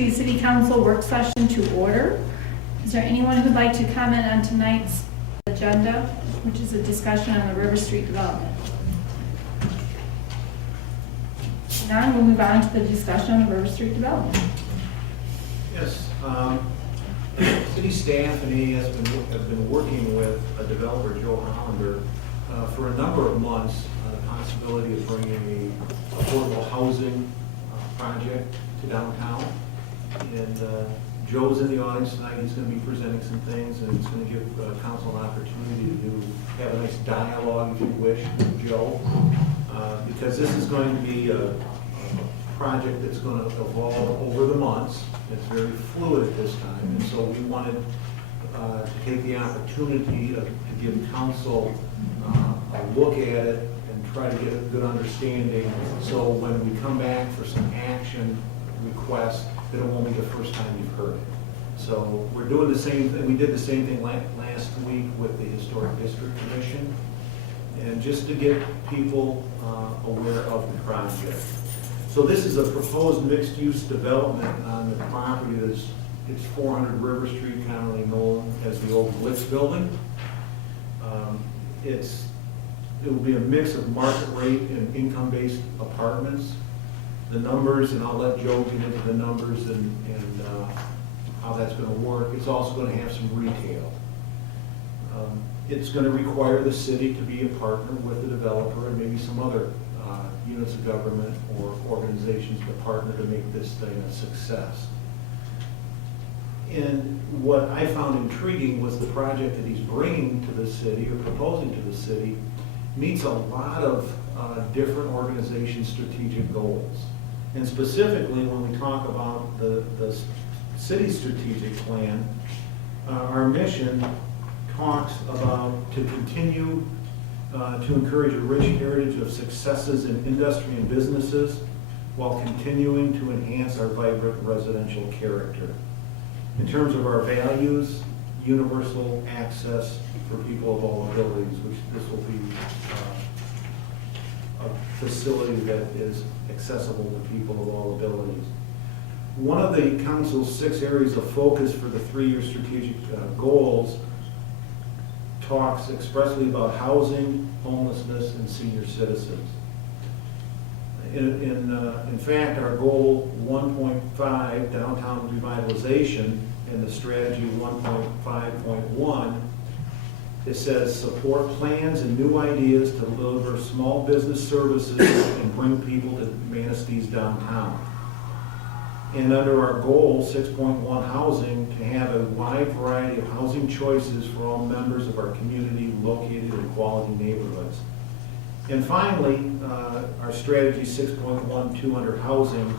Manistee City Council work session to order. Is there anyone who'd like to comment on tonight's agenda, which is a discussion on the River Street development? Now we'll move on to the discussion on the River Street development. Yes, city staff and he have been working with a developer, Joe Hollander, for a number of months on the possibility of bringing a affordable housing project to downtown. And Joe's in the audience tonight. He's going to be presenting some things, and he's going to give council an opportunity to have a nice dialogue, if you wish, with Joe, because this is going to be a project that's going to evolve over the months. It's very fluid at this time, and so we wanted to take the opportunity to give council a look at it and try to get a good understanding, so when we come back for some action requests, that it won't be the first time you've heard it. So we're doing the same thing. We did the same thing last week with the Historic District Commission, and just to get people aware of the project. So this is a proposed mixed-use development on the property that's, it's 400 River Street, commonly known as the old Blitz Building. It will be a mix of market rate and income-based apartments. The numbers, and I'll let Joe get into the numbers and how that's going to work. It's also going to have some retail. It's going to require the city to be a partner with the developer and maybe some other units of government or organizations to partner to make this thing a success. And what I found intriguing was the project that he's bringing to the city or proposing to the city meets a lot of different organizations' strategic goals. And specifically, when we talk about the city's strategic plan, our mission talks about to continue to encourage a rich heritage of successes in industry and businesses while continuing to enhance our vibrant residential character. In terms of our values, universal access for people of all abilities, which this will be a facility that is accessible to people of all abilities. One of the council's 6 areas of focus for the 3-year strategic goals talks expressly about housing, homelessness, and senior citizens. In fact, our goal 1.5, downtown revitalization, and the strategy 1.5.1, it says support plans and new ideas to deliver small business services and bring people to Manistee's downtown. And under our goal 6.1, housing, to have a wide variety of housing choices for all members of our community located in quality neighborhoods. And finally, our strategy 6.12 under housing,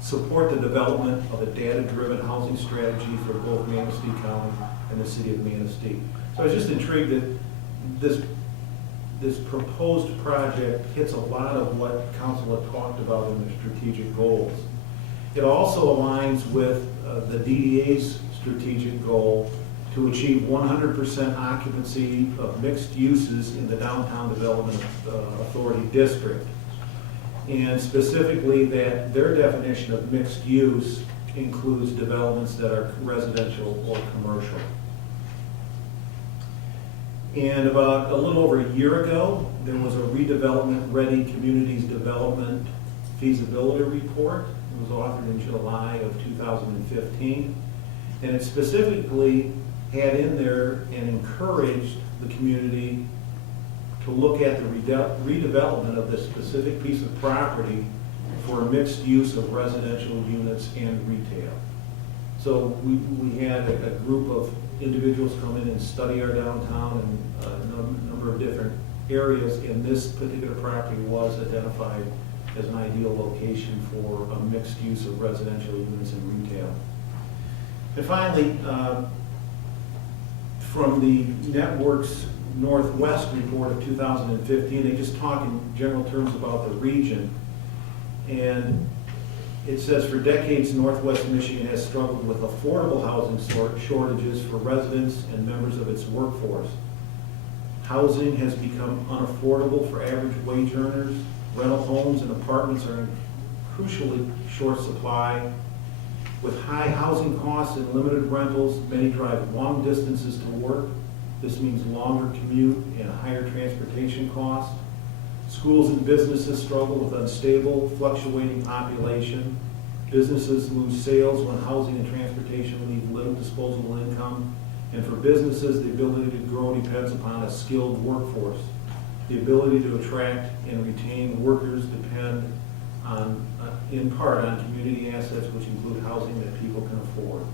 support the development of a data-driven housing strategy for both Manistee County and the city of Manistee. So I was just intrigued that this proposed project hits a lot of what council had talked about in their strategic goals. It also aligns with the DDA's strategic goal to achieve 100% occupancy of mixed uses in the Downtown Development Authority District. And specifically that their definition of mixed use includes developments that are residential or commercial. And about a little over a year ago, there was a redevelopment ready communities development feasibility report. It was authored in July of 2015. And it specifically had in there and encouraged the community to look at the redevelopment of this specific piece of property for a mixed use of residential units and retail. So we had a group of individuals come in and study our downtown and a number of different areas, and this particular property was identified as an ideal location for a mixed use of residential units and retail. And finally, from the Networks Northwest report of 2015, they just talk in general terms about the region. And it says, for decades, Northwest Michigan has struggled with affordable housing shortages for residents and members of its workforce. Housing has become unaffordable for average wage earners. Rental homes and apartments are in crucially short supply. With high housing costs and limited rentals, many drive long distances to work. This means longer commute and higher transportation costs. Schools and businesses struggle with unstable, fluctuating population. Businesses lose sales when housing and transportation leave little disposable income. And for businesses, the ability to grow depends upon a skilled workforce. The ability to attract and retain workers depend on, in part, on community assets, which include housing that people can afford.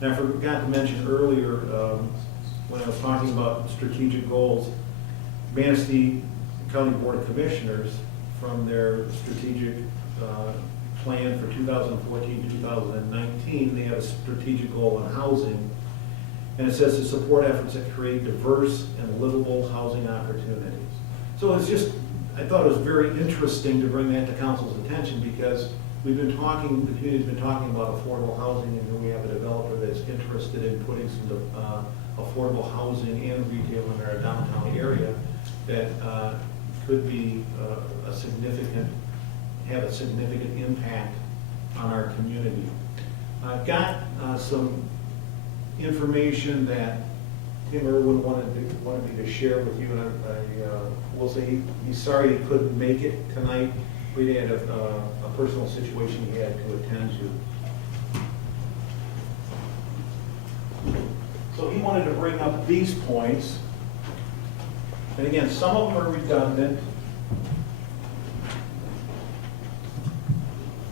And I forgot to mention earlier, when I was talking about strategic goals, Manistee County Board of Commissioners, from their strategic plan for 2014-2019, they have a strategic goal on housing. And it says to support efforts that create diverse and livable housing opportunities. So it's just, I thought it was very interesting to bring that to council's attention, because we've been talking, the community's been talking about affordable housing, and we have a developer that's interested in putting some affordable housing and retail in our downtown area that could be have a significant impact on our community. I've got some information that Tim Irwin wanted me to share with you, and I will say he's sorry he couldn't make it tonight. We had a personal situation he had to attend to. So he wanted to bring up these points. And again, some of them are redundant.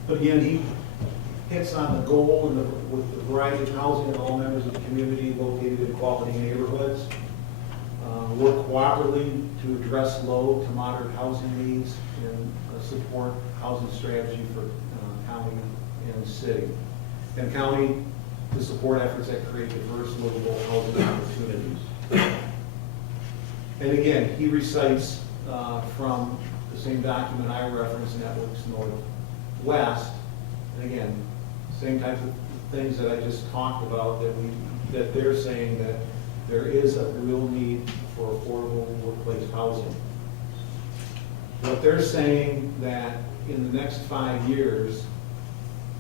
But again, he hits on the goal with the variety of housing and all members of the community located in quality neighborhoods. Work cooperatively to address low to moderate housing needs and support housing strategy for county and city. And county to support efforts that create diverse, livable housing opportunities. And again, he recites from the same document I referenced, Networks Northwest. And again, same types of things that I just talked about, that they're saying that there is a real need for affordable workplace housing. What they're saying that in the next 5 years,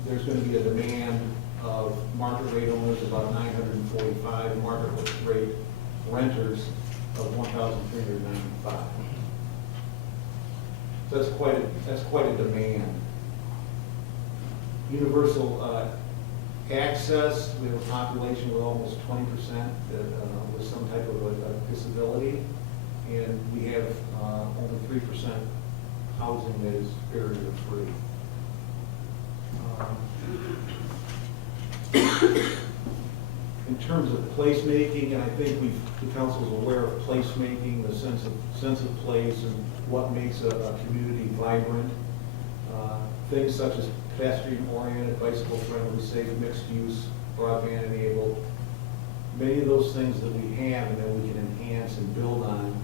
there's going to be a demand of market rate owners about 945, market rate renters of 1,395. So that's quite a demand. Universal access, we have a population with almost 20% with some type of a disability, and we have only 3% housing that is barrier free. In terms of placemaking, and I think the council is aware of placemaking, the sense of place and what makes a community vibrant. Things such as pedestrian-oriented, bicycle-friendly, safe, mixed-use, broadband-enabled. Many of those things that we have and that we can enhance and build on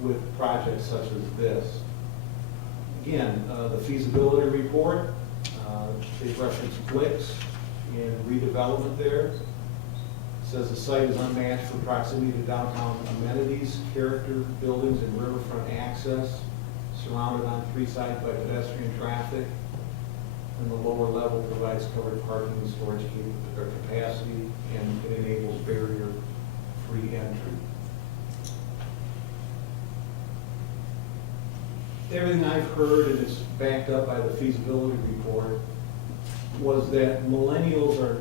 with projects such as this. Again, the feasibility report, they've referenced Flicks and redevelopment there. It says the site is unmatched for proximity to downtown amenities, character, buildings, and riverfront access, surrounded on 3 sides by pedestrian traffic, and the lower level provides covered parking and storage capacity, and it enables barrier-free entry. Everything I've heard, and it's backed up by the feasibility report, was that millennials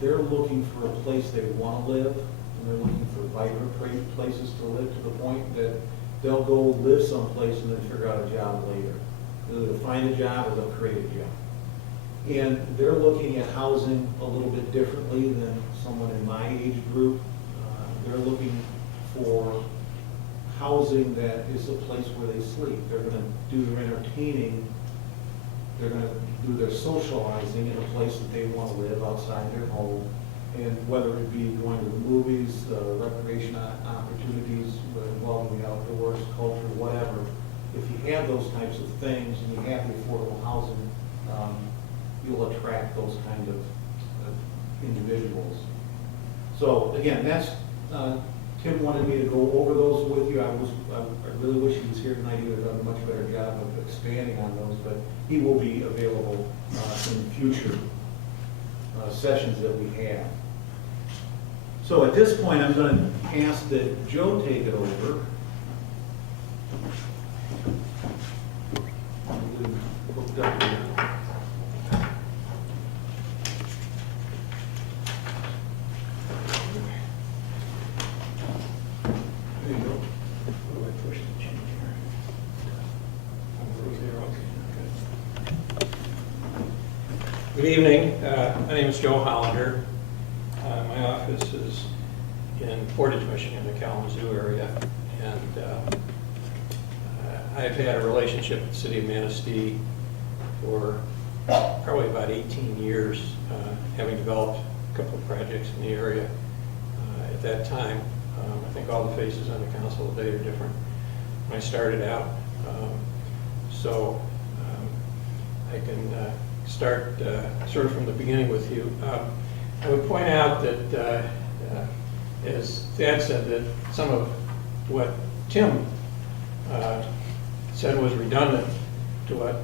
they're looking for a place they want to live, and they're looking for vibrant places to live, to the point that they'll go live someplace and then figure out a job later. Either they'll find a job or they'll create a job. And they're looking at housing a little bit differently than someone in my age group. They're looking for housing that is a place where they sleep. They're going to do their entertaining, they're going to do their socializing in a place that they want to live outside their home. And whether it be going to the movies, recreation opportunities involving the outdoors, culture, whatever, if you have those types of things and you have the affordable housing, you'll attract those kind of individuals. So again, that's Tim wanted me to go over those with you. I really wish he was here tonight. He would have done a much better job of expanding on those, but he will be available in future sessions that we have. So at this point, I'm going to ask that Joe take it over. Hooked up here. There you go. Where do I push the change here? Over there, okay. Good evening. My name is Joe Hollander. My office is in Portage, Michigan, the Kalamazoo area, and I've had a relationship with the city of Manistee for probably about 18 years, having developed a couple of projects in the area. At that time, I think all the faces on the council today are different when I started out. So I can start sort of from the beginning with you. I would point out that, as Thad said, that some of what Tim said was redundant to what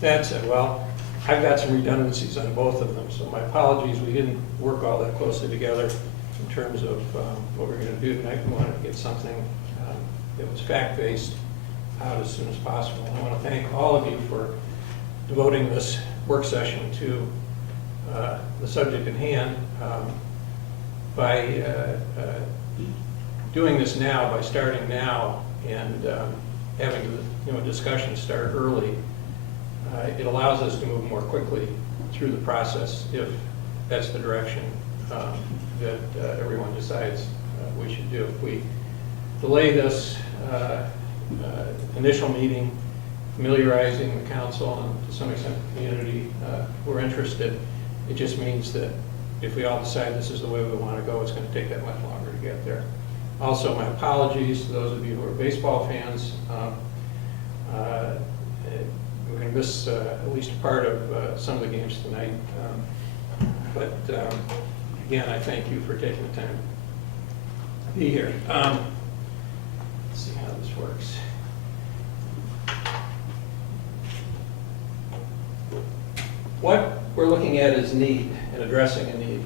Thad said. Well, I've got some redundancies on both of them, so my apologies. We didn't work all that closely together in terms of what we're going to do tonight. We wanted to get something that was fact-based out as soon as possible. I want to thank all of you for devoting this work session to the subject at hand. By doing this now, by starting now, and having the discussion start early, it allows us to move more quickly through the process if that's the direction that everyone decides we should do. If we delay this initial meeting, familiarizing the council and to some extent the community who are interested, it just means that if we all decide this is the way we want to go, it's going to take that much longer to get there. Also, my apologies to those of you who are baseball fans. We're going to miss at least a part of some of the games tonight. But again, I thank you for taking the time to be here. Let's see how this works. What we're looking at is need and addressing a need.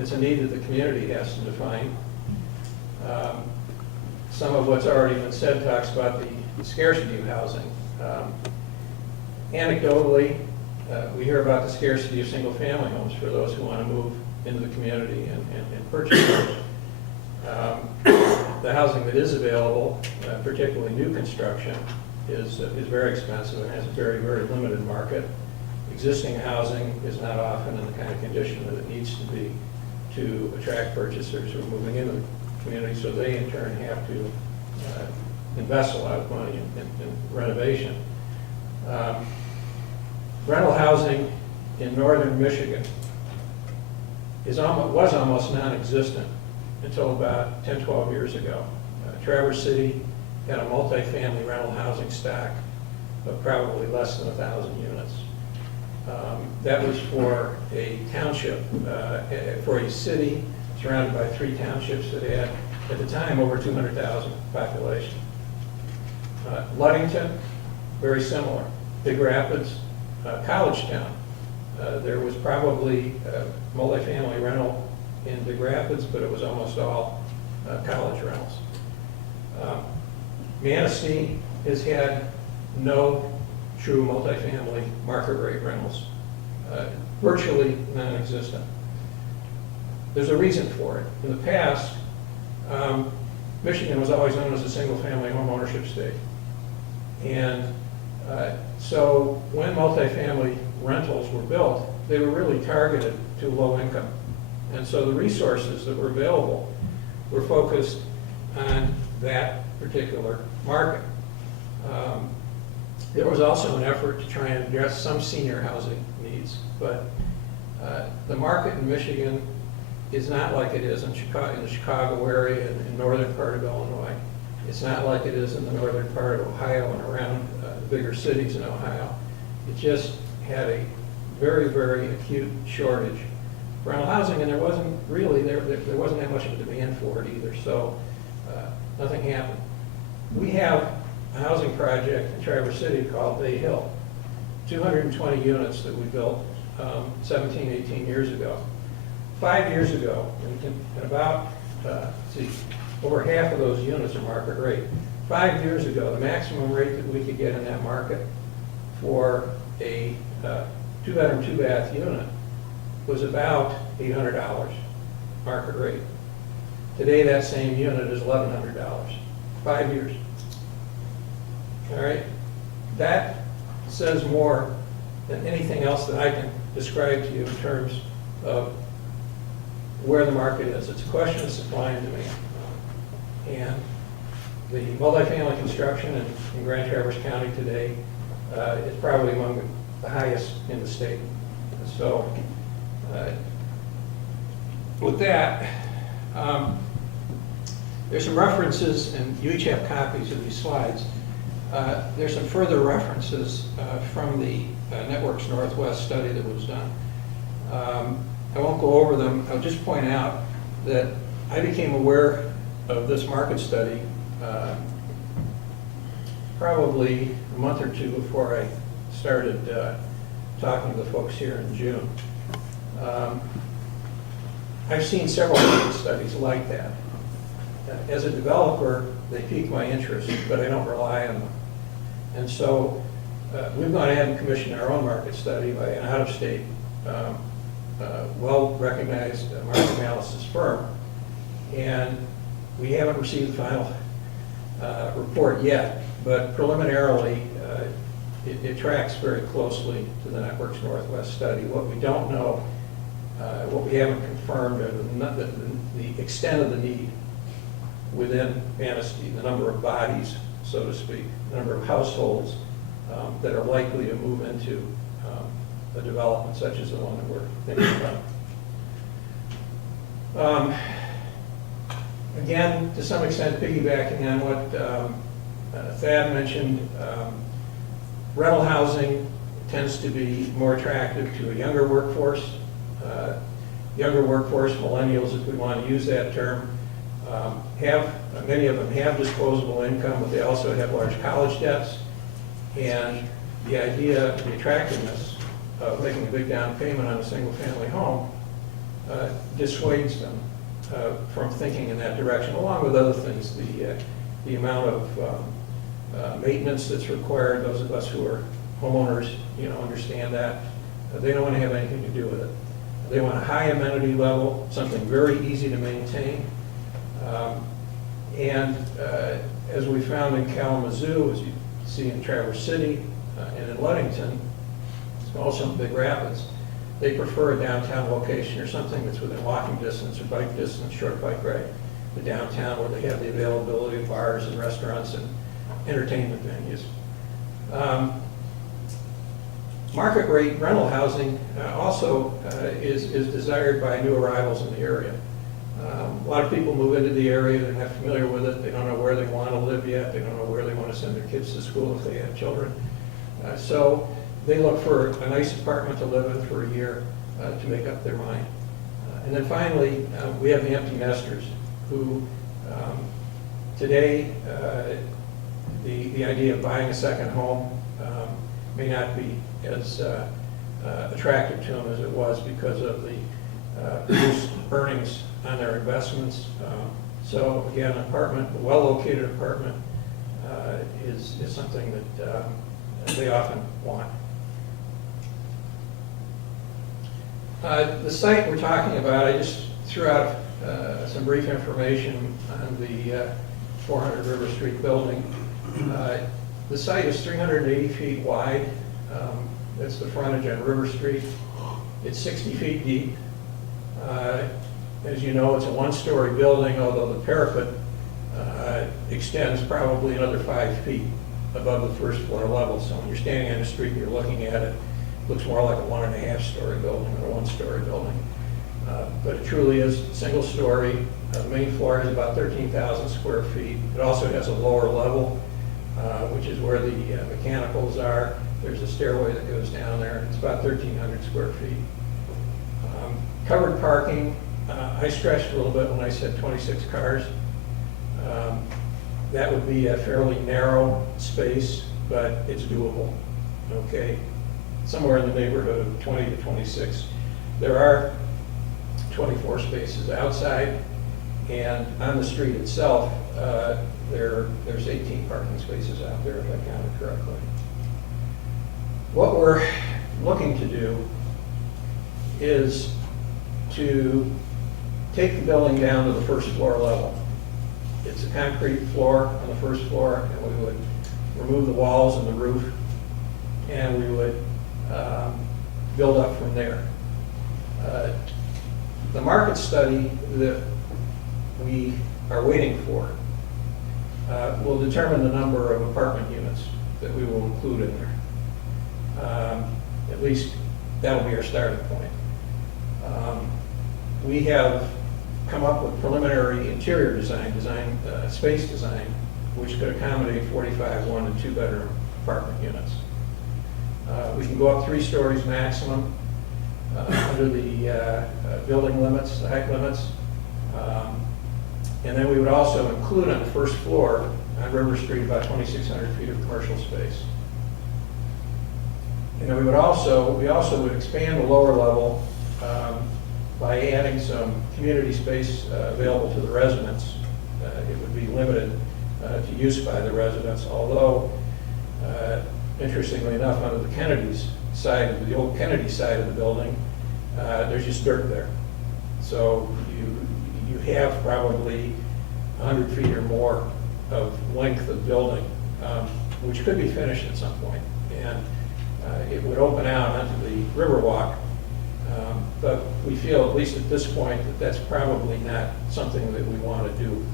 It's a need that the community has to define. Some of what's already been said talks about the scarcity of housing. Anecdotally, we hear about the scarcity of single-family homes for those who want to move into the community and purchase them. The housing that is available, particularly new construction, is very expensive and has a very, very limited market. Existing housing is not often in the kind of condition that it needs to be to attract purchasers who are moving into the community, so they in turn have to invest a lot of money in renovation. Rental housing in northern Michigan was almost non-existent until about 10, 12 years ago. Traverse City had a multifamily rental housing stock of probably less than 1,000 units. That was for a township, for a city surrounded by 3 townships that had, at the time, over 200,000 population. Ludington, very similar. Big Rapids, college town. There was probably multifamily rental in Big Rapids, but it was almost all college rentals. Manistee has had no true multifamily market rate rentals, virtually non-existent. There's a reason for it. In the past, Michigan was always known as a single-family home ownership state. And so when multifamily rentals were built, they were really targeted to low income. And so the resources that were available were focused on that particular market. There was also an effort to try and address some senior housing needs, but the market in Michigan is not like it is in the Chicago area and in northern part of Illinois. It's not like it is in the northern part of Ohio and around the bigger cities in Ohio. It just had a very, very acute shortage of rental housing, and there wasn't that much of a demand for it either. So Nothing happened. We have a housing project in Traverse City called Bay Hill, 220 units that we built 17, 18 years ago. 5 years ago, and about, over half of those units are market rate. 5 years ago, the maximum rate that we could get in that market for a 2-bedroom, 2-bath unit was about $800 market rate. Today, that same unit is $1,100, 5 years. All right? That says more than anything else that I can describe to you in terms of where the market is. It's a question of supply and demand. And the multifamily construction in Grand Traverse County today is probably among the highest in the state. So with that, there's some references, and you each have copies of these slides. There's some further references from the Networks Northwest study that was done. I won't go over them. I'll just point out that I became aware of this market study probably a month or two before I started talking to the folks here in June. I've seen several market studies like that. As a developer, they pique my interest, but I don't rely on them. And so we've gone ahead and commissioned our own market study by an out-of-state, well-recognized market analysis firm. And we haven't received the final report yet, but preliminarily, it tracks very closely to the Networks Northwest study. What we don't know, what we haven't confirmed, are the extent of the need within Manistee, the number of bodies, so to speak, the number of households that are likely to move into a development such as the one that we're thinking about. Again, to some extent, piggybacking on what Thad mentioned, rental housing tends to be more attractive to a younger workforce. Millennials, if we want to use that term, many of them have disposable income, but they also have large college debts. And the idea, the attractiveness of making a big down payment on a single-family home dissuades them from thinking in that direction, along with other things. The amount of maintenance that's required, those of us who are homeowners, understand that. They don't want to have anything to do with it. They want a high amenity level, something very easy to maintain. As we found in Kalamazoo, as you see in Traverse City and in Ludington, also in Big Rapids, they prefer a downtown location or something that's within walking distance or bike distance, short bike ride, the downtown where they have the availability of bars and restaurants and entertainment venues. Market rate rental housing also is desired by new arrivals in the area. A lot of people move into the area, they're not familiar with it, they don't know where they want to live yet, they don't know where they want to send their kids to school if they have children. So they look for a nice apartment to live in for a year to make up their mind. And then finally, we have the empty nesters who today, the idea of buying a second home may not be as attractive to them as it was because of the reduced earnings on their investments. So again, an apartment, a well-located apartment is something that they often want. The site we're talking about, I just threw out some brief information on the 400 River Street building. The site is 380 feet wide. That's the frontage on River Street. It's 60 feet deep. As you know, it's a one-story building, although the parapet extends probably another 5 feet above the first floor level. So when you're standing on the street and you're looking at it, it looks more like a 1.5-story building than a one-story building. But it truly is single story. The main floor is about 13,000 square feet. It also has a lower level, which is where the mechanicals are. There's a stairway that goes down there. It's about 1,300 square feet. Covered parking, I stretched a little bit when I said 26 cars. That would be a fairly narrow space, but it's doable, okay? Somewhere in the neighborhood of 20 to 26. There are 24 spaces outside, and on the street itself, there's 18 parking spaces out there, if I counted correctly. What we're looking to do is to take the building down to the first floor level. It's a concrete floor on the first floor, and we would remove the walls and the roof, and we would build up from there. The market study that we are waiting for will determine the number of apartment units that we will include in there. At least that'll be our starting point. We have come up with preliminary interior design, space design, which could accommodate 45 one and two bedroom apartment units. We can go up 3 stories maximum under the building limits, the height limits. And then we would also include on the first floor on River Street about 2,600 feet of commercial space. And then we also would expand the lower level by adding some community space available to the residents. It would be limited to use by the residents, although interestingly enough, under the Kennedy's side, the old Kennedy side of the building, there's just dirt there. So you have probably 100 feet or more of length of building, which could be finished at some point. And it would open out onto the Riverwalk. But we feel, at least at this point, that that's probably not something that we want to do.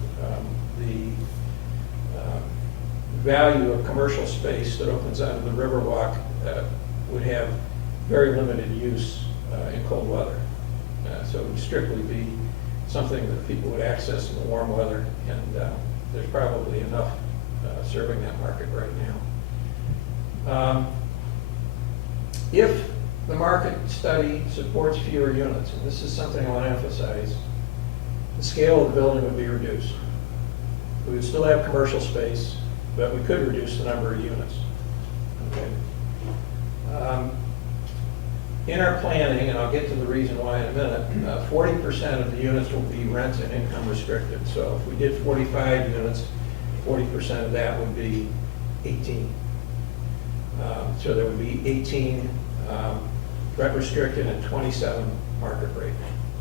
The value of commercial space that opens onto the Riverwalk would have very limited use in cold weather. So it would strictly be something that people would access in the warm weather, and there's probably enough serving that market right now. If the market study supports fewer units, and this is something I want to emphasize, the scale of the building would be reduced. We would still have commercial space, but we could reduce the number of units. Okay. In our planning, and I'll get to the reason why in a minute, 40% of the units will be rent and income restricted. So if we did 45 units, 40% of that would be 18. So there would be 18 rent restricted and 27 market rate.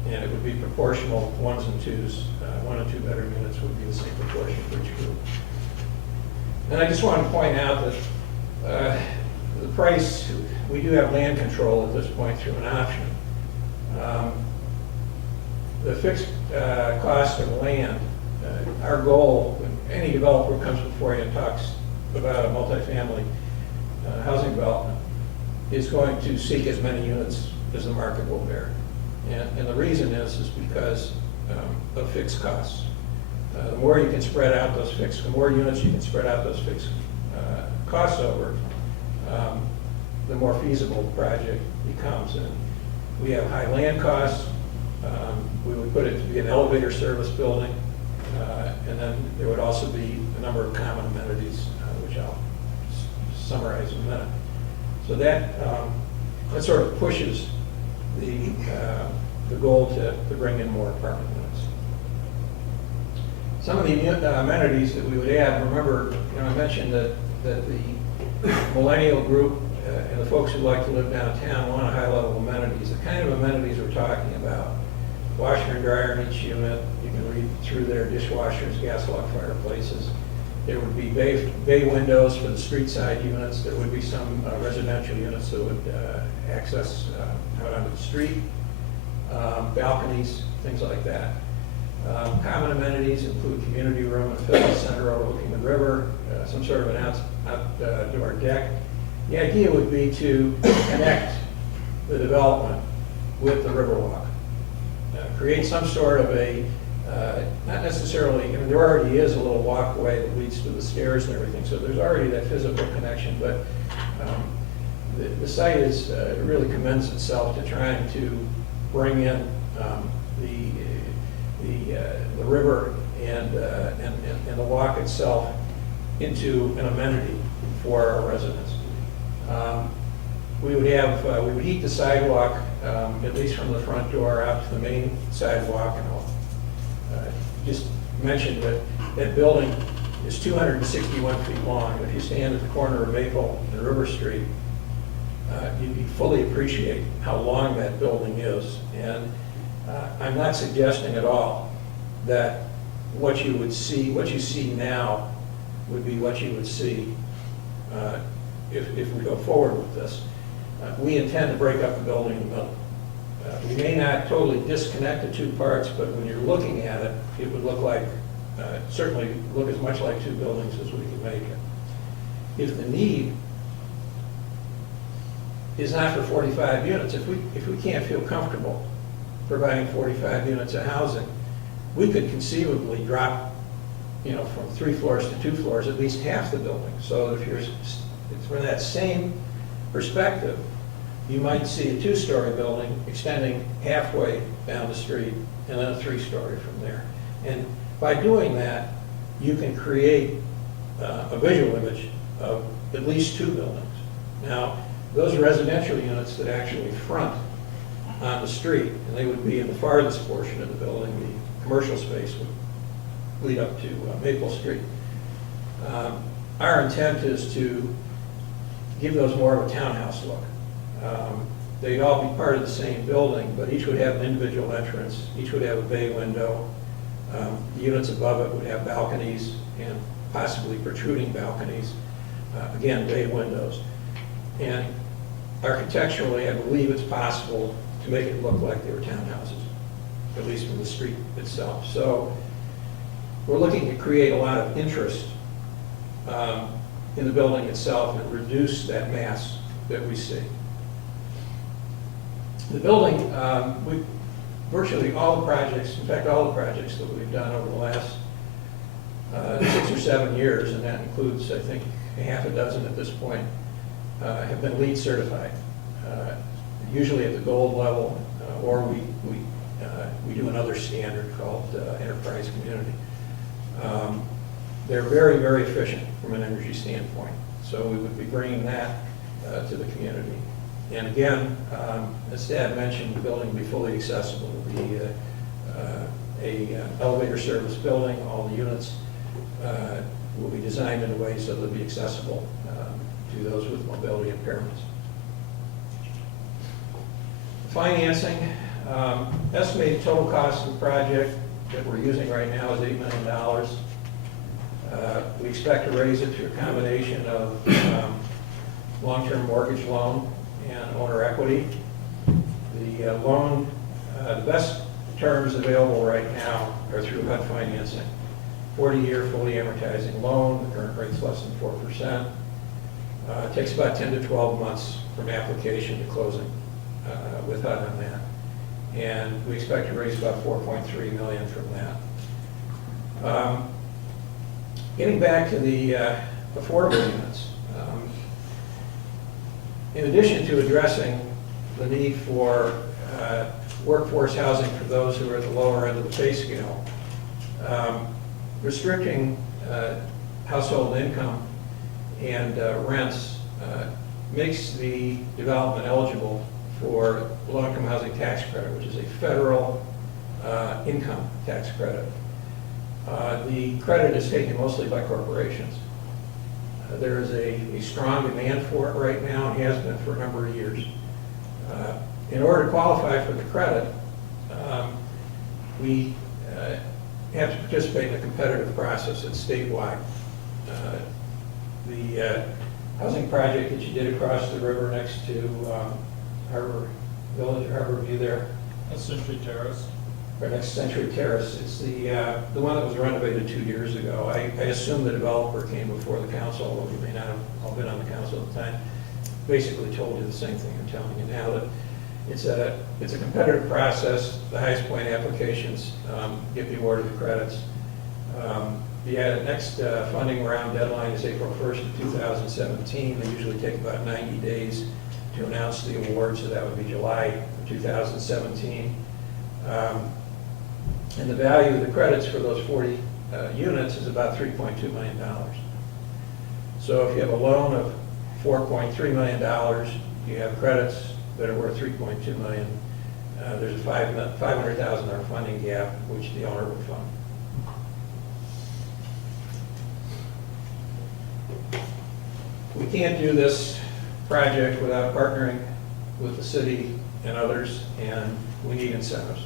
And it would be proportional, 1s and 2s. 1 and 2 bedroom units would be the same proportion for each group. And I just want to point out that the price, we do have land control at this point through an option. The fixed cost of land, our goal, when any developer comes before you and talks about a multifamily housing development, is going to seek as many units as the market will bear. And the reason is because of fixed costs. The more you can spread out those fixed, the more units you can spread out those fixed costs over, the more feasible the project becomes. And we have high land costs. We would put it to be an elevator service building. And then there would also be a number of common amenities, which I'll summarize in a minute. So that sort of pushes the goal to bring in more apartment units. Some of the amenities that we would add, remember, I mentioned that the millennial group and the folks who like to live downtown want a high level of amenities. The kind of amenities we're talking about: washer and dryer in each unit. You can read through their dishwashers, gas log fireplaces. There would be bay windows for the street side units. There would be some residential units that would access out onto the street, balconies, things like that. Common amenities include community room and fitness center overlooking the river, some sort of an outdoor deck. The idea would be to connect the development with the Riverwalk. Create some sort of a, not necessarily, there already is a little walkway that leads to the stairs and everything, so there's already that physical connection, but the site is, really commends itself to trying to bring in the river and the walk itself into an amenity for our residents. We would heat the sidewalk, at least from the front door out to the main sidewalk, and I'll just mention that that building is 261 feet long. If you stand at the corner of Maple and River Street, you fully appreciate how long that building is. And I'm not suggesting at all that what you see now would be what you would see if we go forward with this. We intend to break up the building in the middle. We may not totally disconnect the two parts, but when you're looking at it, it would look like, certainly look as much like two buildings as we can make it. If the need is not for 45 units, if we can't feel comfortable providing 45 units of housing, we could conceivably drop, from 3 floors to 2 floors, at least half the building. So if from that same perspective, you might see a 2-story building extending halfway down the street and then a 3-story from there. And by doing that, you can create a visual image of at least 2 buildings. Now, those residential units that actually front on the street, and they would be in the farthest portion of the building, the commercial space would lead up to Maple Street. Our intent is to give those more of a townhouse look. They'd all be part of the same building, but each would have an individual entrance, each would have a bay window. The units above it would have balconies and possibly protruding balconies, again, bay windows. And architecturally, I believe it's possible to make it look like they were townhouses, at least from the street itself. So we're looking to create a lot of interest in the building itself and reduce that mass that we see. The building, virtually all the projects, in fact, all the projects that we've done over the last 6 or 7 years, and that includes, I think, a half a dozen at this point, have been LEED certified, usually at the gold level, or we do another standard called Enterprise Community. They're very, very efficient from an energy standpoint, so we would be bringing that to the community. And again, as Dad mentioned, the building will be fully accessible. It will be a elevator service building. All the units will be designed in a way so they'll be accessible to those with mobility impairments. Financing, estimated total cost of the project that we're using right now is $8 million. We expect to raise it through a combination of long-term mortgage loan and owner equity. The loan, the best terms available right now are through HUD financing. 40-year fully amortizing loan, the current rate's less than 4%. It takes about 10 to 12 months from application to closing with HUD on that. And we expect to raise about $4.3 million from that. Getting back to the affordable units, in addition to addressing the need for workforce housing for those who are at the lower end of the pay scale, restricting household income and rents makes the development eligible for low-income housing tax credit, which is a federal income tax credit. The credit is taken mostly by corporations. There is a strong demand for it right now and has been for a number of years. In order to qualify for the credit, we have to participate in a competitive process that's statewide. The housing project that you did across the river next to Harbor Village, or Harbor View there. Century Terrace. Or next Century Terrace. It's the one that was renovated 2 years ago. I assume the developer came before the council, although you may not have all been on the council at the time. Basically told you the same thing I'm telling you now, that it's a competitive process. The highest point applications get the award of the credits. The next funding round deadline is April 1st of 2017. They usually take about 90 days to announce the award, so that would be July of 2017. And the value of the credits for those 40 units is about $3.2 million. So if you have a loan of $4.3 million, you have credits that are worth $3.2 million. There's a $500,000 funding gap, which the owner would fund. We can't do this project without partnering with the city and others, and we need incentives.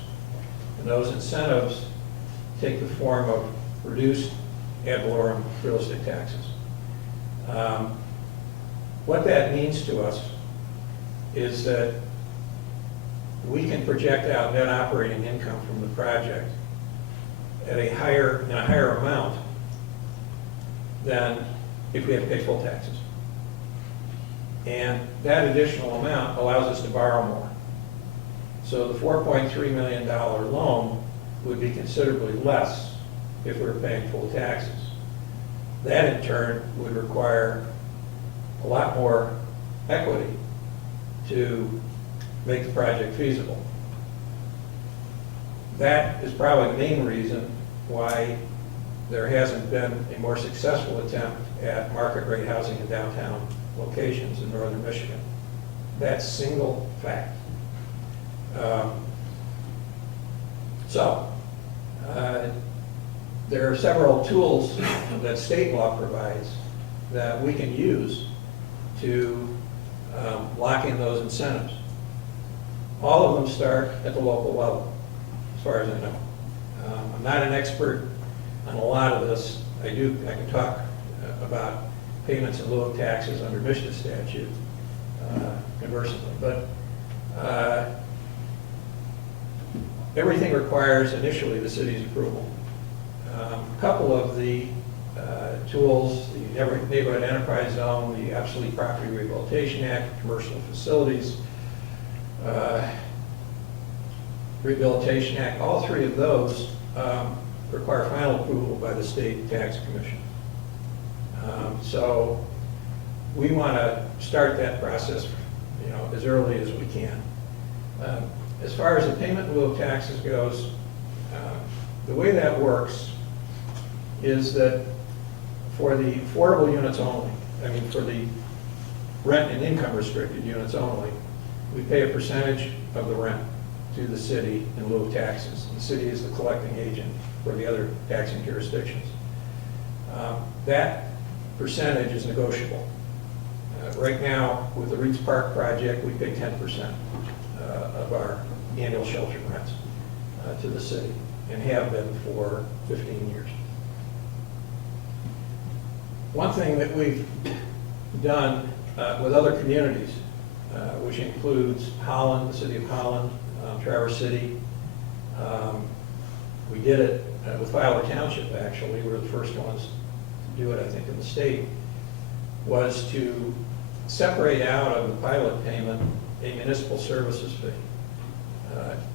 And those incentives take the form of reduced ad valorem real estate taxes. What that means to us is that we can project out net operating income from the project at a higher amount than if we had to pay full taxes. And that additional amount allows us to borrow more. So the $4.3 million loan would be considerably less if we were paying full taxes. That in turn would require a lot more equity to make the project feasible. That is probably the main reason why there hasn't been a more successful attempt at market rate housing in downtown locations in northern Michigan. That's single fact. There are several tools that state law provides that we can use to lock in those incentives. All of them start at the local level, as far as I know. I'm not an expert on a lot of this. I can talk about payments in lieu of taxes under Michigan statute, conversely. But everything requires initially the city's approval. A couple of the tools, the Neighborhood Enterprise Zone, the Obsolete Property Rehabilitation Act, Commercial Facilities Rehabilitation Act, all three of those require final approval by the State Tax Commission. So we want to start that process, as early as we can. As far as the payment in lieu of taxes goes, the way that works is that for the affordable units only, for the rent and income restricted units only, we pay a percentage of the rent to the city in lieu of taxes. The city is the collecting agent for the other taxing jurisdictions. That percentage is negotiable. Right now, with the Reeds Park project, we pay 10% of our annual shelter rents to the city, and have been for 15 years. One thing that we've done with other communities, which includes Holland, the city of Holland, Traverse City, we did it with Fowler Township, actually. We were the first ones to do it, I think, in the state, was to separate out of the pilot payment a municipal services fee.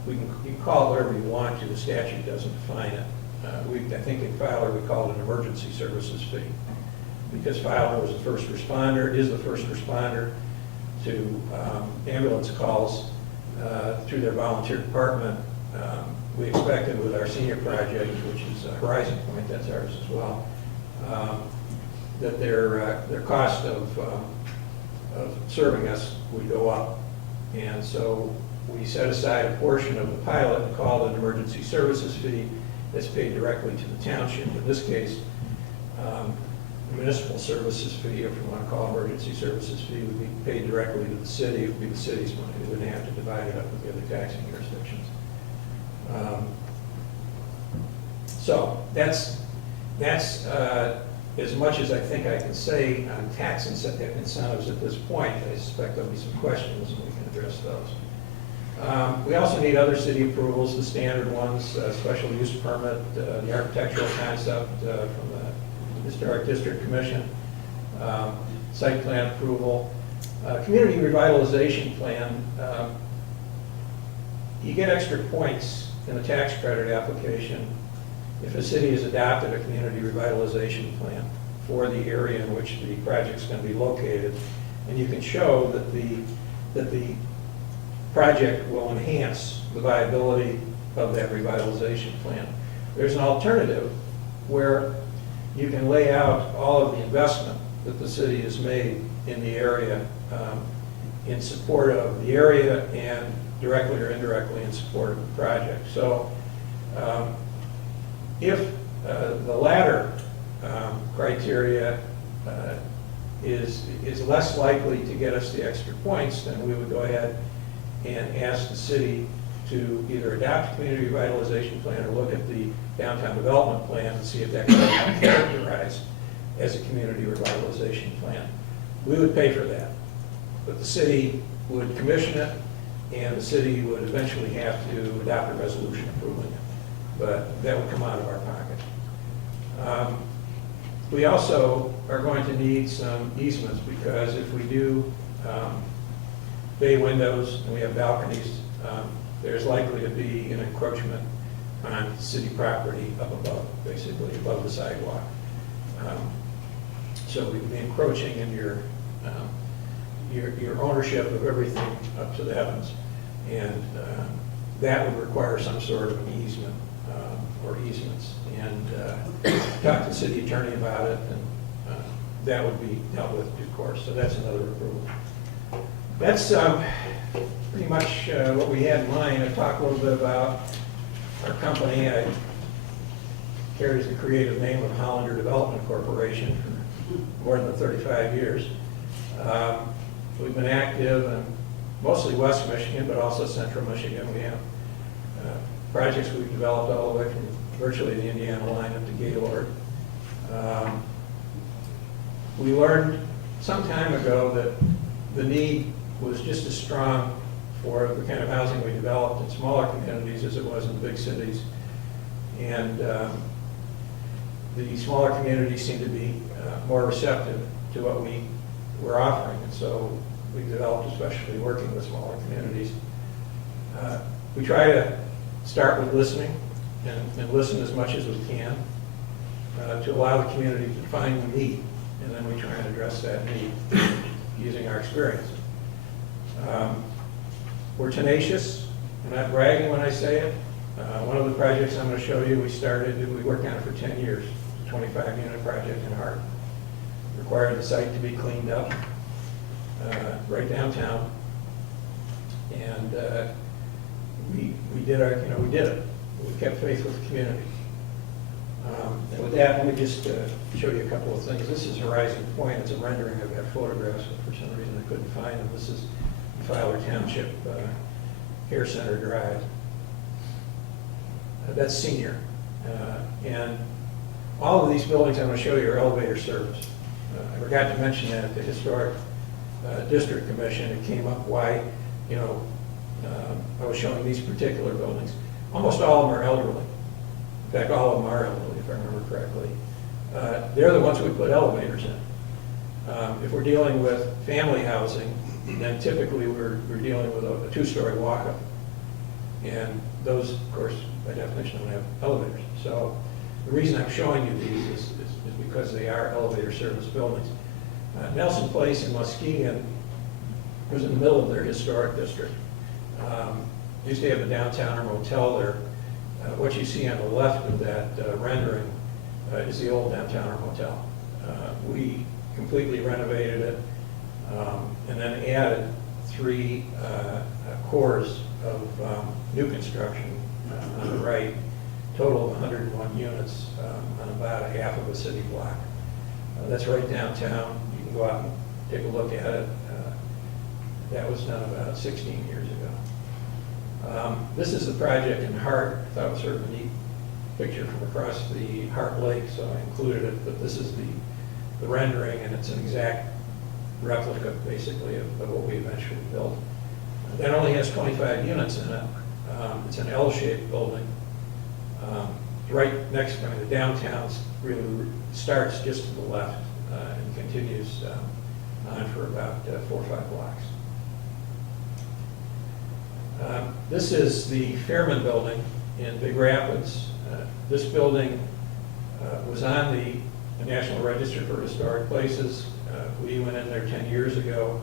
You can call it whatever you want to, the statute doesn't define it. I think in Fowler we called it an emergency services fee, because Fowler was the first responder, is the first responder to ambulance calls through their volunteer department. We expected with our senior project, which is Horizon Point, that's ours as well, that their cost of serving us would go up. And so we set aside a portion of the pilot and called it an emergency services fee that's paid directly to the township. In this case, the municipal services fee, if you want to call it emergency services fee, would be paid directly to the city. It would be the city's money. They wouldn't have to divide it up with the other taxing jurisdictions. So that's as much as I think I can say on tax incentives at this point. I suspect there'll be some questions and we can address those. We also need other city approvals, the standard ones, special use permit, the architectural concept from the Historic District Commission, site plan approval, community revitalization plan. You get extra points in the tax credit application if a city has adopted a community revitalization plan for the area in which the project's going to be located, and you can show that the project will enhance the viability of that revitalization plan. There's an alternative where you can lay out all of the investment that the city has made in the area in support of the area and directly or indirectly in support of the project. So if the latter criteria is less likely to get us the extra points, then we would go ahead and ask the city to either adopt a community revitalization plan or look at the downtown development plan and see if that can be characterized as a community revitalization plan. We would pay for that, but the city would commission it, and the city would eventually have to adopt a resolution approving it, but that would come out of our pocket. We also are going to need some easements, because if we do bay windows and we have balconies, there's likely to be an encroachment on city property up above, basically above the sidewalk. So we would be encroaching in your ownership of everything up to the heavens, and that would require some sort of an easement or easements. And talk to the city attorney about it, and that would be dealt with in due course. So that's another approval. That's pretty much what we had in mind. I talked a little bit about our company. I carries the creative name of Hollander Development Corporation for more than 35 years. We've been active in mostly West Michigan, but also Central Michigan. We have projects we've developed all the way from virtually the Indiana line up to Gaylord. We learned some time ago that the need was just as strong for the kind of housing we developed in smaller communities as it was in the big cities. And the smaller communities seem to be more receptive to what we were offering. And so we developed, especially working with smaller communities. We try to start with listening and listen as much as we can to allow the community to define the need. And then we try and address that need using our experience. We're tenacious. I'm not bragging when I say it. One of the projects I'm going to show you, we worked on it for 10 years, a 25-unit project in Hart. Required the site to be cleaned up right downtown. And we did it. We kept faith with the community. And with that, let me just show you a couple of things. This is Horizon Point. It's a rendering. I've got photographs, but for some reason I couldn't find them. This is Fowler Township Care Center Drive. That's senior. And all of these buildings I'm going to show you are elevator service. I forgot to mention that at the Historic District Commission. It came up why, I was showing these particular buildings. Almost all of them are elderly. In fact, all of them are elderly, if I remember correctly. They're the ones we put elevators in. If we're dealing with family housing, then typically we're dealing with a two-story walk-up. And those, of course, by definition, don't have elevators. So the reason I'm showing you these is because they are elevator service buildings. Nelson Place in Muskegon was in the middle of their historic district. They used to have a downtowner motel there. What you see on the left of that rendering is the old downtowner motel. We completely renovated it and then added 3 cores of new construction on the right, total of 101 units on about a half of a city block. That's right downtown. You can go out and take a look at it. That was done about 16 years ago. This is the project in Hart. I thought it was sort of a neat picture from across the Hart Lake, so I included it, but this is the rendering, and it's an exact replica, basically, of what we eventually built. That only has 25 units in it. It's an L-shaped building. Right next to the downtown really starts just to the left and continues on for about 4 or 5 blocks. This is the Fairman Building in Big Rapids. This building was on the National Register for Historic Places. We went in there 10 years ago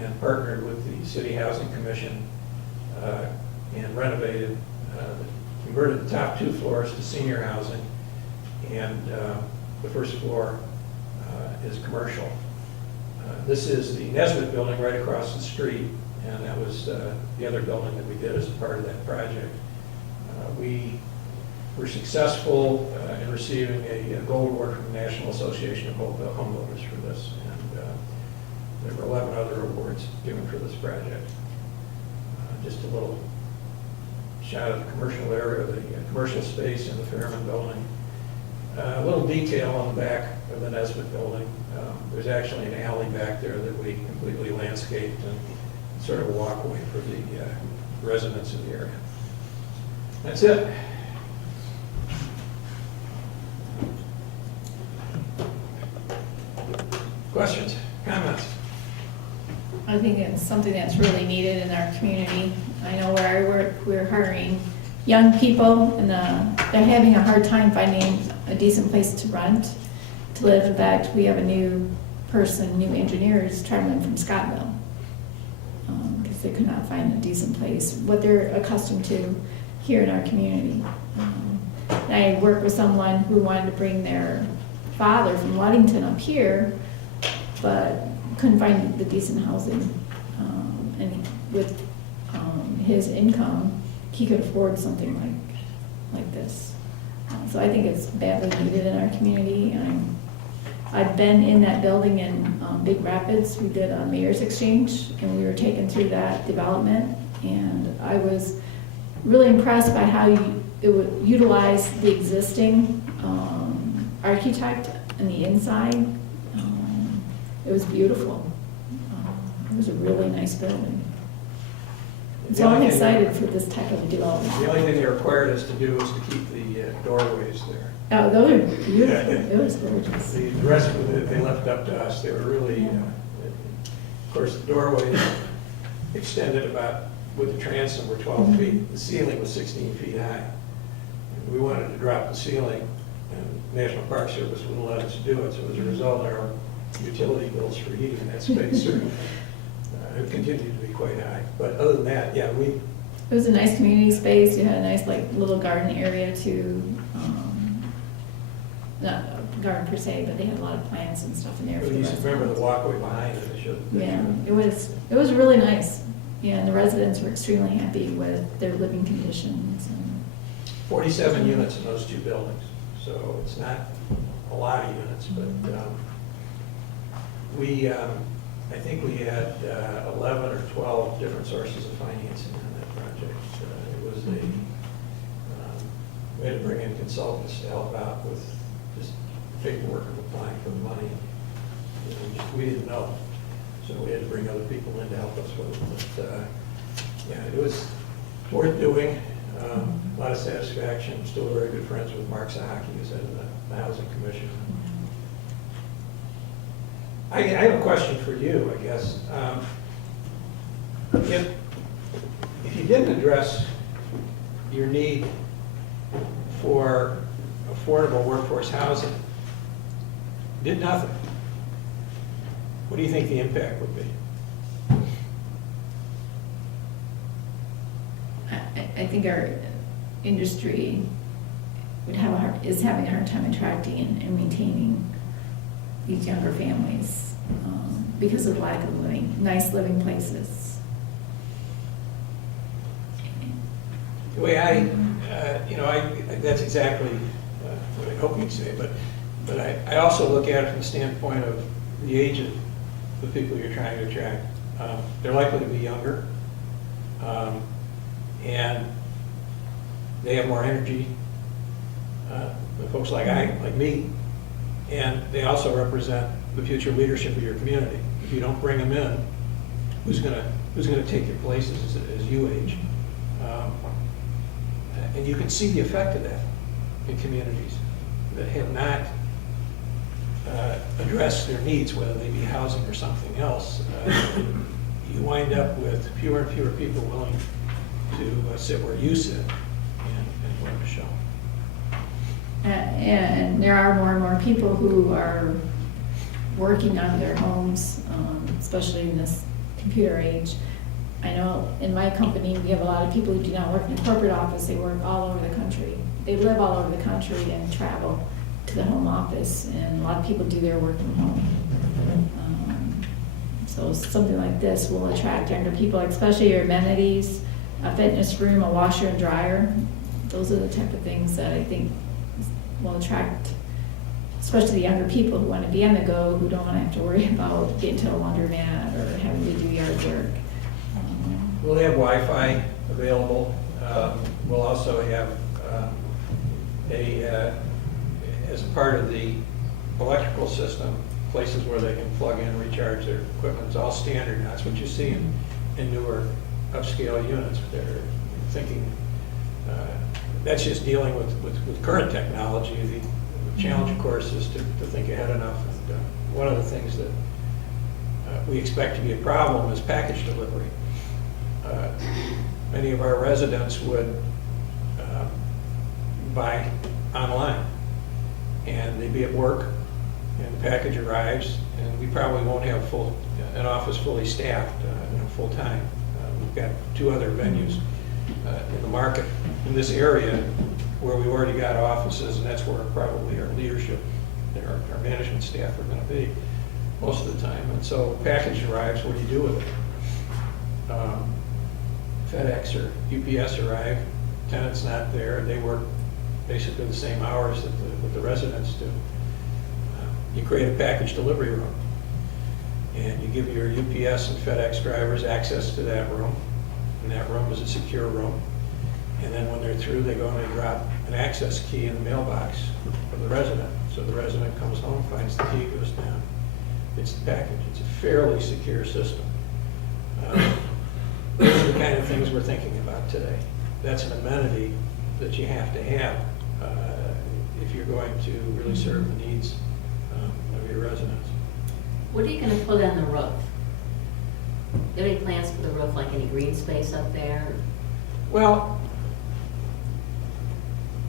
and partnered with the City Housing Commission and renovated, converted the top 2 floors to senior housing, and the first floor is commercial. This is the Nesbitt building right across the street, and that was the other building that we did as a part of that project. We were successful in receiving a gold award from the National Association of Home Builders for this, and there were 11 other awards given for this project. Just a little shot of the commercial area, the commercial space in the Fairman building. A little detail on the back of the Nesbitt building. There's actually an alley back there that we completely landscaped and sort of a walkway for the residents in the area. That's it. Questions, comments? I think it's something that's really needed in our community. I know where I work, we're hiring young people, and they're having a hard time finding a decent place to rent, to live. In fact, we have a new engineers traveling from Scottville, because they could not find a decent place, what they're accustomed to here in our community. And I worked with someone who wanted to bring their father from Ludington up here, but couldn't find the decent housing. And with his income, he could afford something like this. So I think it's badly needed in our community. I've been in that building in Big Rapids. We did a mayor's exchange, and we were taken through that development. And I was really impressed by how it would utilize the existing architect and the inside. It was beautiful. It was a really nice building. So I'm excited for this type of development. The only thing they required us to do was to keep the doorways there. Oh, those are beautiful. It was gorgeous. The rest of it, they left up to us. They were really, of course, the doorways extended about, with the transom, were 12 feet. The ceiling was 16 feet high. And we wanted to drop the ceiling, and National Park Service wouldn't let us do it. So as a result, our utility bills for heating in that space have continued to be quite high. But other than that, yeah, It was a nice community space. You had a nice little garden area too. Not a garden per se, but they had a lot of plants and stuff in there. you just remember the walkway behind it. Yeah, it was really nice. Yeah, and the residents were extremely happy with their living conditions. 47 units in those two buildings, so it's not a lot of units, but I think we had 11 or 12 different sources of financing on that project. It was we had to bring in consultants to help out with just paperwork of applying for the money. We didn't know, so we had to bring other people in to help us with it. But yeah, it was worth doing. A lot of satisfaction. I'm still very good friends with Mark Sahaki, who's head of the Housing Commission. I have a question for you, I guess. If you didn't address your need for affordable workforce housing, did nothing, what do you think the impact would be? I think our industry is having a hard time attracting and maintaining these younger families because of lack of nice living places. The way that's exactly what I hope you'd say, but I also look at it from the standpoint of the age of the people you're trying to attract. They're likely to be younger, and they have more energy than folks like me, and they also represent the future leadership of your community. If you don't bring them in, who's going to take your places as you age? And you can see the effect of that in communities that have not addressed their needs, whether they be housing or something else. You wind up with fewer and fewer people willing to sit where you sit and run the show. And there are more and more people who are working out of their homes, especially in this computer age. I know in my company, we have a lot of people who do not work in a corporate office. They work all over the country. They live all over the country and travel. to the home office, and a lot of people do their work from home. So something like this will attract younger people, especially your amenities, a fitness room, a washer and dryer. Those are the type of things that I think will attract, especially the younger people who want to be on the go, who don't want to have to worry about getting to a laundromat or having to do yard work. We'll have Wi-Fi available. We'll also have as a part of the electrical system, places where they can plug in, recharge their equipment. It's all standard now. That's what you see in newer upscale units. They're thinking, that's just dealing with current technology. The challenge, of course, is to think ahead enough. And one of the things that we expect to be a problem is package delivery. Many of our residents would buy online, and they'd be at work, and the package arrives, and we probably won't have an office fully staffed, full time. We've got 2 other venues in the market in this area where we've already got offices, and that's where probably our leadership and our management staff are going to be most of the time. And so package arrives, what do you do with it? FedEx or UPS arrive, tenant's not there, they work basically the same hours that the residents do. You create a package delivery room, and you give your UPS and FedEx drivers access to that room, and that room is a secure room. And then when they're through, they go and they drop an access key in the mailbox of the resident. So the resident comes home, finds the key, goes down, gets the package. It's a fairly secure system. Those are the kind of things we're thinking about today. That's an amenity that you have to have if you're going to really serve the needs of your residents. What are you going to put on the roof? Do you have any plans for the roof, like any green space up there? Well,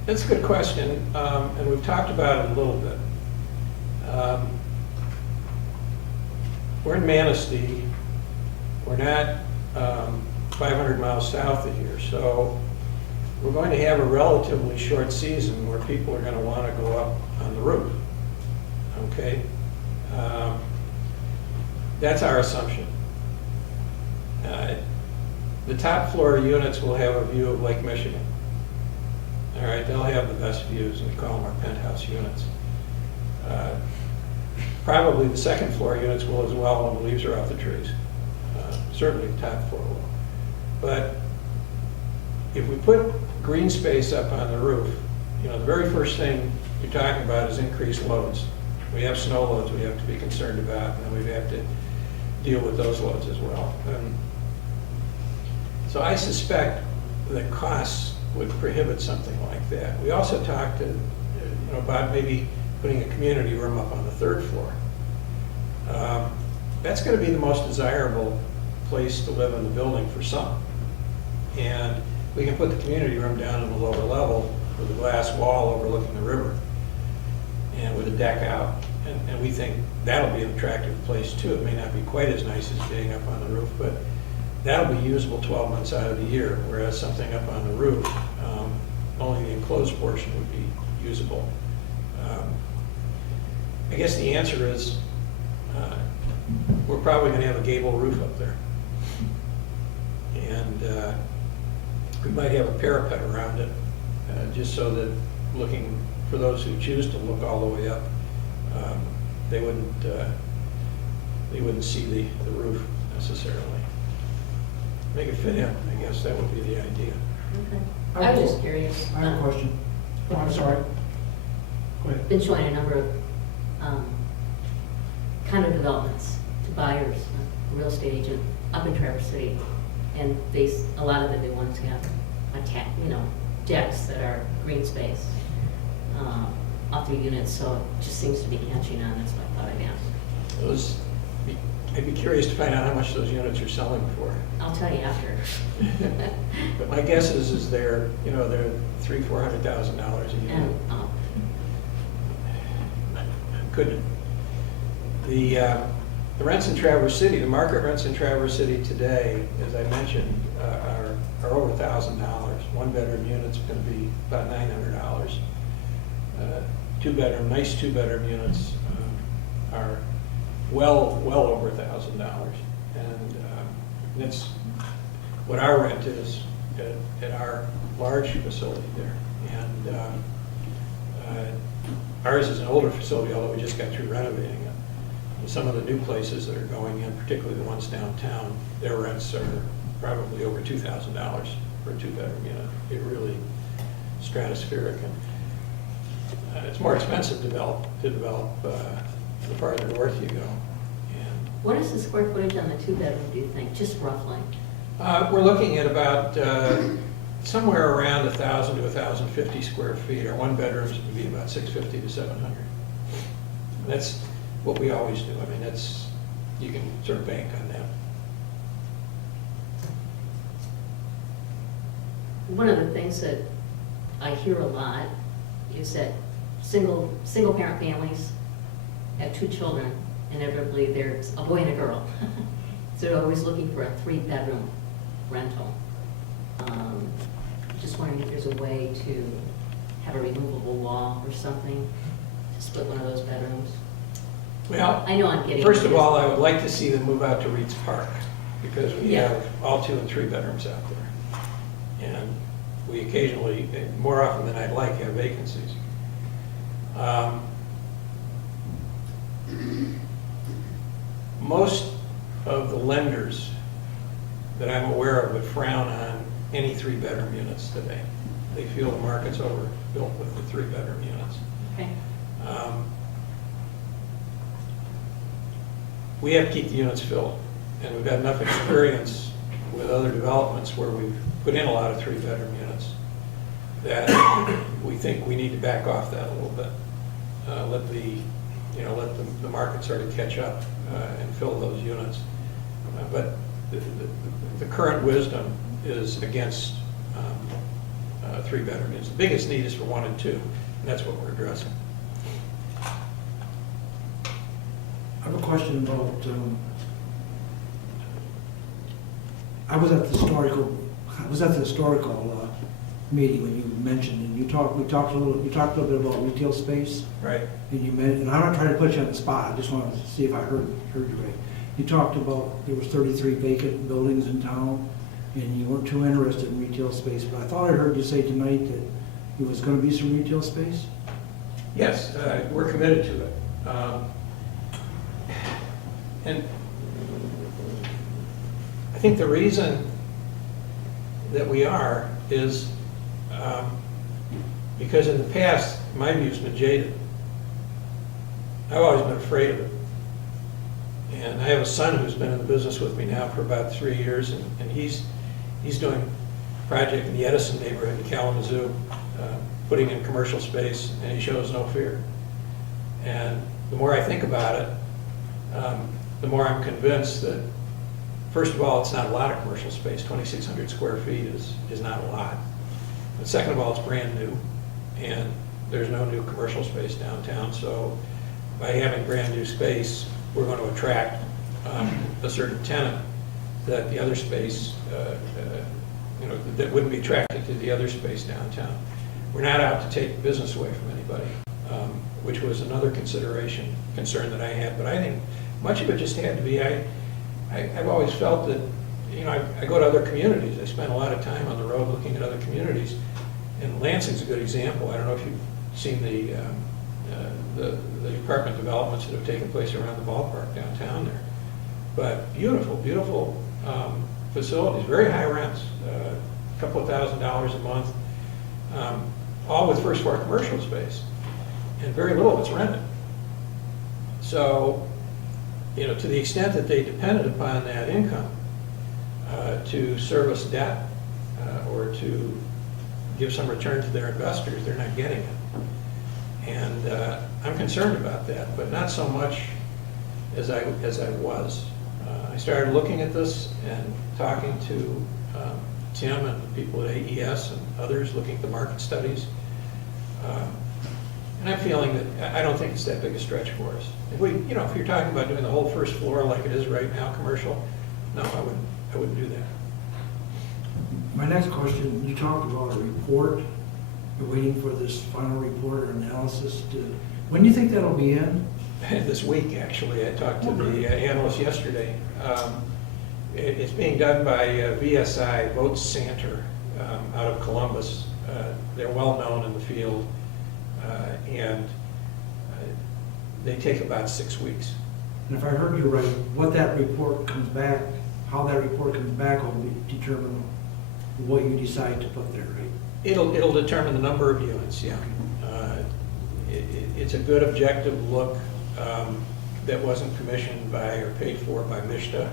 that's a good question, and we've talked about it a little bit. We're in Manistee. We're not 500 miles south of here, so we're going to have a relatively short season where people are going to want to go up on the roof. Okay? That's our assumption. The top floor units will have a view of Lake Michigan. All right, they'll have the best views, and we call them our penthouse units. Probably the second floor units will as well when the leaves are off the trees. Certainly the top floor will. But if we put green space up on the roof, the very first thing you're talking about is increased loads. We have snow loads we have to be concerned about, and we have to deal with those loads as well. So I suspect that costs would prohibit something like that. We also talked about maybe putting a community room up on the 3rd floor. That's going to be the most desirable place to live in the building for some. And we can put the community room down in the lower level with a glass wall overlooking the river and with a deck out. And we think that'll be an attractive place too. It may not be quite as nice as being up on the roof, but that'll be usable 12 months out of the year, whereas something up on the roof, only the enclosed portion would be usable. I guess the answer is we're probably going to have a gable roof up there. And we might have a parapet around it, just so that looking, for those who choose to look all the way up, they wouldn't see the roof necessarily. Make it fit in, I guess that would be the idea. Okay. I was just curious. I have a question. Oh, I'm sorry. Go ahead. Been showing a number of condo developments to buyers, a real estate agent up in Traverse City, and a lot of the new ones have decks that are green space off the units, so it just seems to be catching on. That's what I thought I'd ask. I'd be curious to find out how much those units are selling for. I'll tell you after. But my guess is they're $300,000-400,000 a unit. And, Couldn't. The rents in Traverse City, the market rents in Traverse City today, as I mentioned, are over $1,000. 1-bedroom unit's going to be about $900. two-bedroom, nice two-bedroom units are well over $1,000. And that's what our rent is at our large facility there. And ours is an older facility, although we just got through renovating it. And some of the new places that are going in, particularly the ones downtown, their rents are probably over $2,000 for a two-bedroom unit. It really stratospheric, and it's more expensive to develop the farther north you go. And What is the square footage on the two-bedroom, do you think, just roughly? we're looking at about somewhere around 1,000 to 1,050 square feet. Our one bedrooms would be about 650 to 700. That's what we always do. I mean, that's, you can sort of bank on that. One of the things that I hear a lot is that single-parent families have 2 children, and inevitably there's a boy and a girl. So they're always looking for a 3-bedroom rental. Just wondering if there's a way to have a removable wall or something to split one of those bedrooms. Well, I know I'm getting. first of all, I would like to see them move out to Reed's Park, because we Yeah. have all 2 and 3 bedrooms out there. And we occasionally, more often than I'd like, have vacancies. Most of the lenders that I'm aware of would frown on any 3-bedroom units today. They feel the market's overbuilt with the 3-bedroom units. Okay. We have to keep the units filled, and we've had enough experience with other developments where we've put in a lot of 3-bedroom units that we think we need to back off that a little bit. Let the market sort of catch up and fill those units. But the current wisdom is against 3-bedroom units. The biggest need is for 1 and 2, and that's what we're addressing. I have a question about, I was at the historical meeting when you mentioned, and we talked a little bit about retail space. Right. And I'm not trying to put you on the spot, I just wanted to see if I heard you right. You talked about there was 33 vacant buildings in town, and you weren't too interested in retail space, but I thought I heard you say tonight that there was gonna be some retail space? Yes, we're committed to it. And I think the reason that we are is because in the past, my view's been jaded. I've always been afraid of it. And I have a son who's been in the business with me now for about 3 years, and he's doing a project in the Edison neighborhood in Kalamazoo, putting in commercial space, and he shows no fear. And the more I think about it, the more I'm convinced that, first of all, it's not a lot of commercial space. 2,600 square feet is not a lot. But second of all, it's brand new, and there's no new commercial space downtown. So by having brand new space, we're going to attract a certain tenant that the other space, that wouldn't be attracted to the other space downtown. We're not out to take business away from anybody, which was another concern that I had. But I think much of it just had to be, I've always felt that, I go to other communities. I spend a lot of time on the road looking at other communities. And Lansing's a good example. I don't know if you've seen the apartment developments that have taken place around the ballpark downtown there. But beautiful, beautiful facilities, very high rents, a couple of $1,000s a month, all with first floor commercial space. And very little of it's rented. So, to the extent that they depended upon that income to service debt or to give some return to their investors, they're not getting it. And I'm concerned about that, but not so much as I was. I started looking at this and talking to Tim and the people at AES and others looking at the market studies. And I'm feeling that I don't think it's that big a stretch for us. If you're talking about doing the whole first floor like it is right now, commercial, no, I wouldn't do that. My next question, you talked about a report We're waiting for this final report or analysis to, when do you think that'll be in? This week, actually. I talked to the analyst yesterday. It's being done by VSI, Vote Center, out of Columbus. They're well-known in the field, and they take about 6 weeks. And if I heard you right, what that report comes back, how that report comes back will determine what you decide to put there, right? It'll determine the number of units, yeah. It's a good objective look that wasn't commissioned by or paid for by MISTA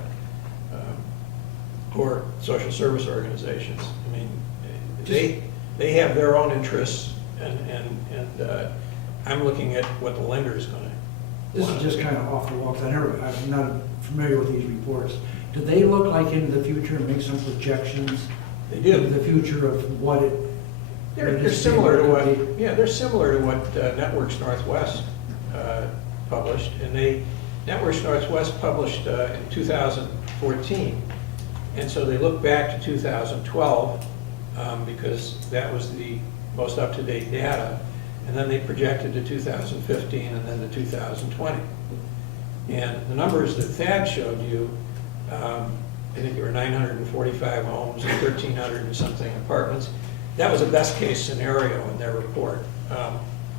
or social service organizations. I mean, they have their own interests, and I'm looking at what the lender is going to. This is just kind of off the wall, 'cause I'm not familiar with these reports. Do they look like into the future and make some projections? They do. Into the future of what it? They're similar to what, yeah, they're similar to what Networks Northwest published, and Networks Northwest published in 2014, and so they look back to 2012 because that was the most up-to-date data, and then they projected to 2015 and then to 2020. And the numbers that Thad showed you, I think there were 945 homes and 1,300 and something apartments. That was a best-case scenario in their report.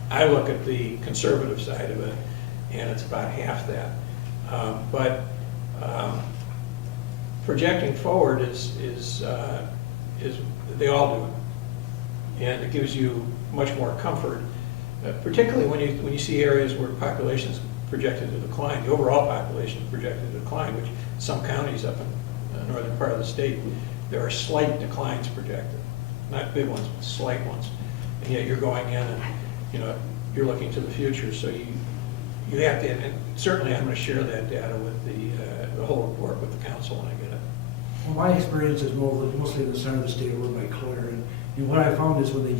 I look at the conservative side of it, and it's about half that. But projecting forward is they all do it, and it gives you much more comfort, particularly when you see areas where population is projected to decline. The overall population is projected to decline, which some counties up in the northern part of the state, there are slight declines projected. Not big ones, but slight ones. And yet you're going in and, you're looking to the future. So you have to, and certainly I'm going to share that data with the whole report with the council when I get it. Well, my experience is mostly in the center of the state over by Clare. And what I found is when they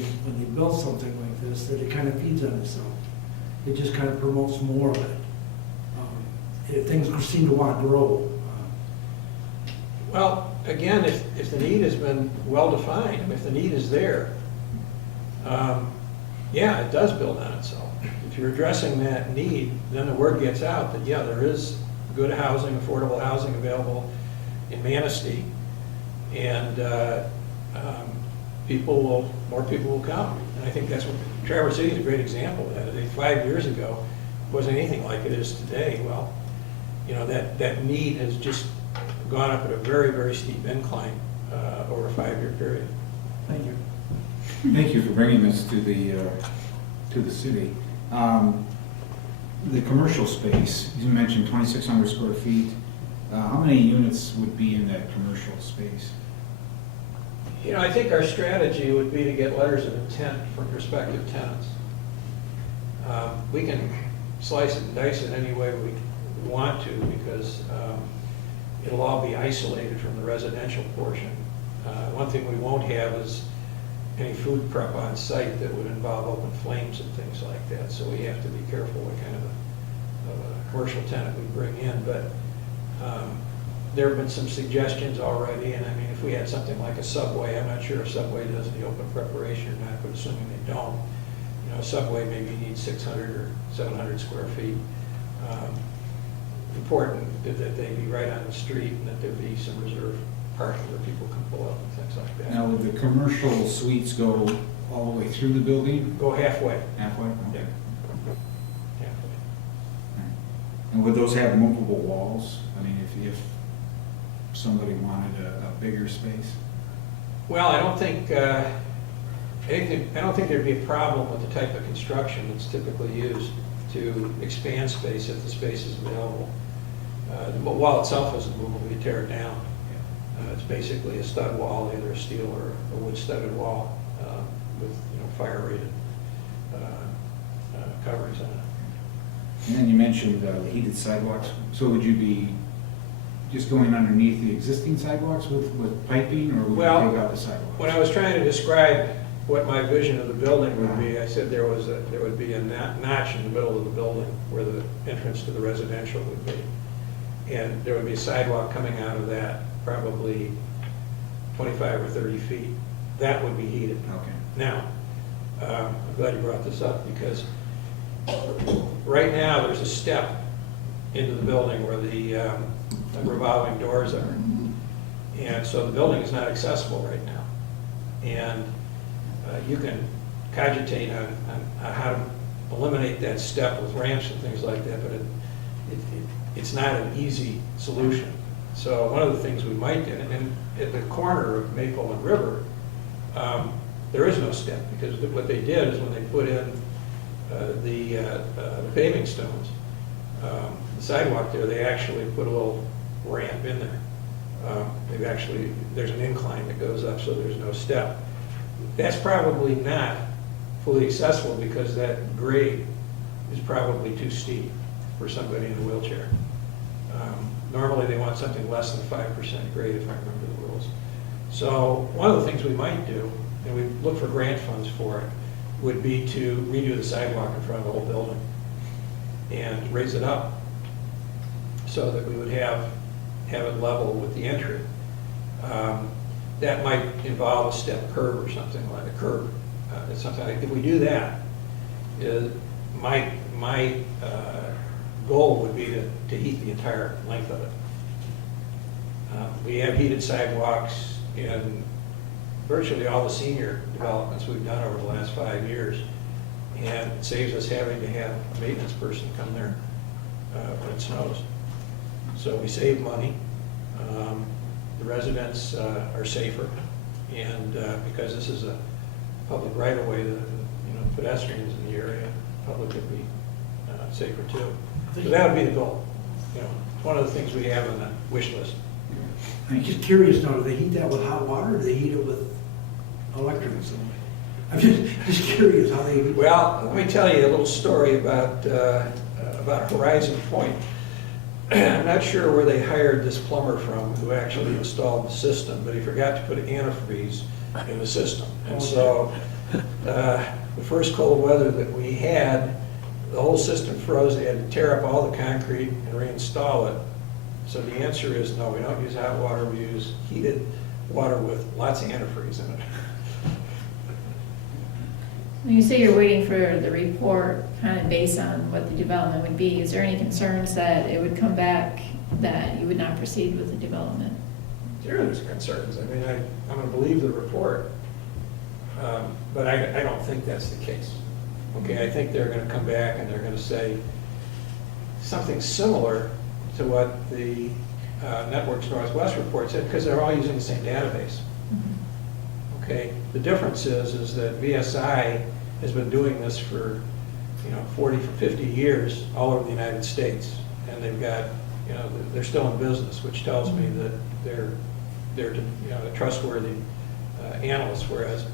build something like this, that it kind of feeds on itself. It just kind of promotes more of it. Things seem to want to grow. Well, again, if the need has been well-defined, if the need is there, yeah, it does build on itself. If you're addressing that need, then the word gets out that, yeah, there is good housing, affordable housing available in Manistee, and more people will come. And I think that's what, Traverse City is a great example of that. I think 5 years ago, it wasn't anything like it is today. Well, that need has just gone up at a very, very steep incline over a 5-year period. Thank you. Thank you for bringing this to the city. The commercial space, you mentioned 2,600 square feet. How many units would be in that commercial space? I think our strategy would be to get letters of intent from prospective tenants. We can slice it and dice it any way we want to, because it'll all be isolated from the residential portion. One thing we won't have is any food prep on site that would involve open flames and things like that, so we have to be careful what kind of a commercial tenant we bring in. But there have been some suggestions already, and I mean, if we had something like a Subway, I'm not sure if Subway does the open preparation or not, but assuming they don't, Subway maybe needs 600 or 700 square feet. Important that they be right on the street and that there be some reserved parking where people can pull up and things like that. Now, would the commercial suites go all the way through the building? Go halfway. Halfway? Okay. Halfway. And would those have movable walls? I mean, if somebody wanted a bigger space? Well, I don't think there'd be a problem with the type of construction that's typically used to expand space if the space is available. The wall itself isn't movable, you tear it down. It's basically a stud wall, either a steel or a wood studded wall with fire-rated coverings on it. And then you mentioned heated sidewalks. So would you be just going underneath the existing sidewalks with piping, or would you take out the sidewalks? When I was trying to describe what my vision of the building would be, I said there would be a notch in the middle of the building where the entrance to the residential would be. And there would be a sidewalk coming out of that, probably 25 or 30 feet. That would be heated. Okay. Now, I'm glad you brought this up, because right now, there's a step into the building where the revolving doors are. And so the building is not accessible right now. And you can cogitate on how to eliminate that step with ramps and things like that, but it's not an easy solution. So one of the things we might do, and at the corner of Maple and River, there is no step, because what they did is when they put in the paving stones, the sidewalk there, they actually put a little ramp in there. There's an incline that goes up, so there's no step. That's probably not fully accessible, because that grade is probably too steep for somebody in a wheelchair. Normally, they want something less than 5% grade, if I remember the rules. So one of the things we might do, and we look for grant funds for it, would be to redo the sidewalk in front of the whole building and raise it up so that we would have it level with the entry. That might involve a step curb or something like a curb. It's something like, if we do that, my goal would be to heat the entire length of it. We have heated sidewalks in virtually all the senior developments we've done over the last 5 years, and it saves us having to have a maintenance person come there when it snows. So we save money. The residents are safer, and because this is a public right-of-way, the pedestrians in the area, public would be safer too. So that would be the goal. It's one of the things we have on the wish list. I'm just curious now, do they heat that with hot water, or do they heat it with electric? I'm just curious how they. Well, let me tell you a little story about Horizon Point. I'm not sure where they hired this plumber from who actually installed the system, but he forgot to put antifreeze in the system. And so the first cold weather that we had, the whole system froze. They had to tear up all the concrete and reinstall it. So the answer is no, we don't use hot water. We use heated water with lots of antifreeze in it. When you say you're waiting for the report, kind of based on what the development would be, is there any concerns that it would come back that you would not proceed with the development? There's concerns. I mean, I'm going to believe the report, but I don't think that's the case. Okay, I think they're going to come back and they're going to say something similar to what the Networks Northwest report said, because they're all using the same database. Okay, the difference is that VSI has been doing this for 40 for 50 years all over the United States, and they've got they're still in business, which tells me that they're a trustworthy analysts, whereas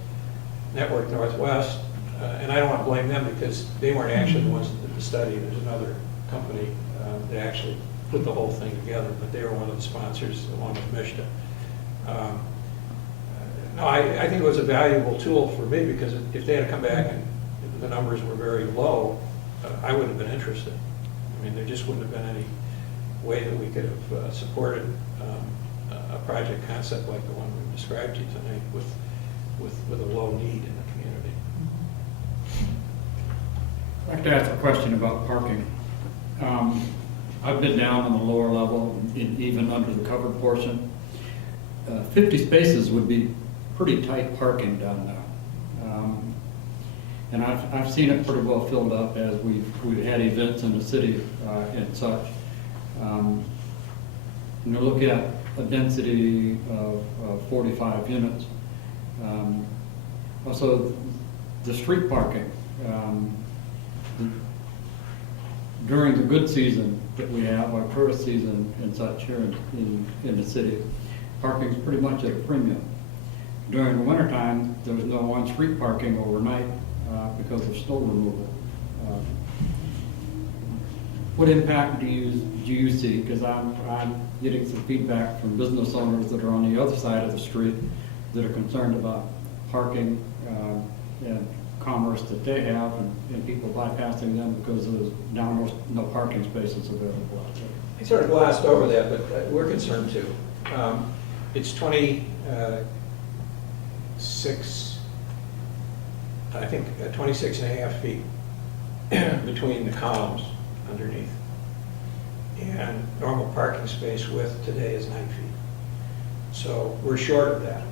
Network Northwest, and I don't want to blame them because they weren't actually the ones that did the study. There's another company that actually put the whole thing together, but they were one of the sponsors along with Mishta. No, I think it was a valuable tool for me, because if they had come back and the numbers were very low, I would have been interested. I mean, there just wouldn't have been any way that we could have supported a project concept like the one we described to you tonight with a low need in the community. I'd like to ask a question about parking. I've been down on the lower level, even under the covered portion. 50 spaces would be pretty tight parking down there. And I've seen it pretty well filled up as we've had events in the city and such. You look at a density of 45 units. Also, the street parking. During the good season that we have, our tourist season and such here in the city, parking is pretty much at a premium. During the wintertime, there's no on-street parking overnight because of snow removal. What impact do you see? Because I'm getting some feedback from business owners that are on the other side of the street that are concerned about parking and commerce that they have, and people bypassing them because there's now no parking spaces available out there. I sort of glossed over that, but we're concerned too. It's 26 I think 26 and a half feet between the columns underneath. And normal parking space width today is 9 feet. So we're short of that.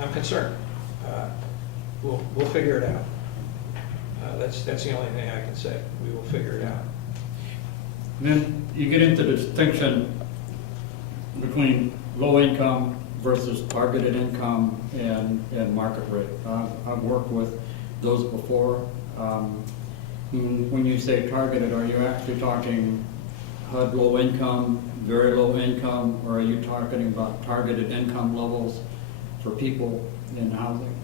I'm concerned. We'll figure it out. That's the only thing I can say. We will figure it out. Then you get into the distinction between low income versus targeted income and market rate. I've worked with those before. When you say targeted, are you actually talking HUD low income, very low income, or are you talking about targeted income levels for people in housing?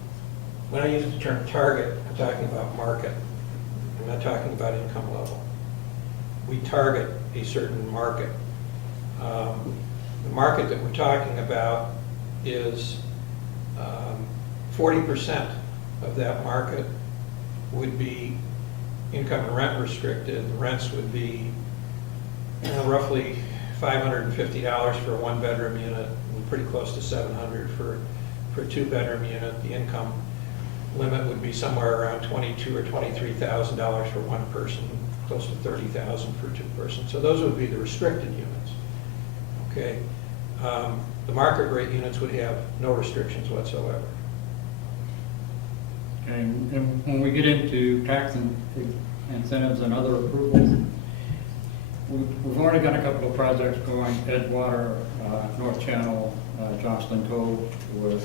When I use the term target, I'm talking about market. I'm not talking about income level. We target a certain market. The market that we're talking about is 40% of that market would be income and rent restricted. The rents would be roughly $550 for a one-bedroom unit, and pretty close to $700 for a two-bedroom unit. The income limit would be somewhere around $22,000 or $23,000 for one person, close to $30,000 for two persons. So those would be the restricted units. Okay, the market rate units would have no restrictions whatsoever. And when we get into tax incentives and other approvals, we've already got a couple of projects going, Edgewater, North Channel, Jocelyn Cove, with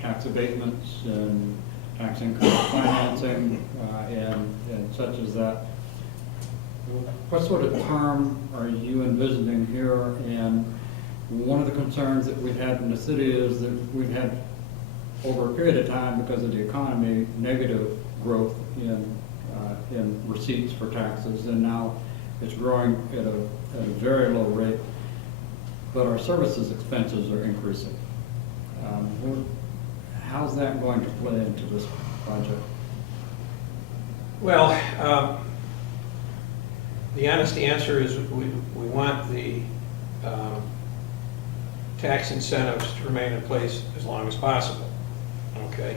tax abatements and tax income financing and such as that. What sort of term are you envisioning here? And one of the concerns that we've had in the city is that we've had, over a period of time, because of the economy, negative growth in receipts for taxes, and now it's growing at a very low rate, but our services expenses are increasing. How's that going to play into this project? Well, the honest answer is we want the tax incentives to remain in place as long as possible. Okay,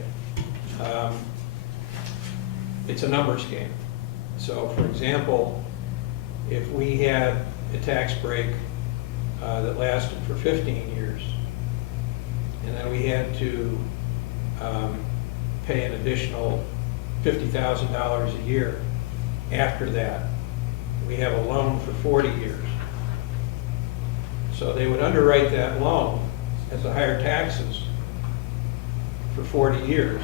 it's a numbers game. So, for example, if we had a tax break that lasted for 15 years, and then we had to pay an additional $50,000 a year after that, we have a loan for 40 years. So they would underwrite that loan as the higher taxes for 40 years,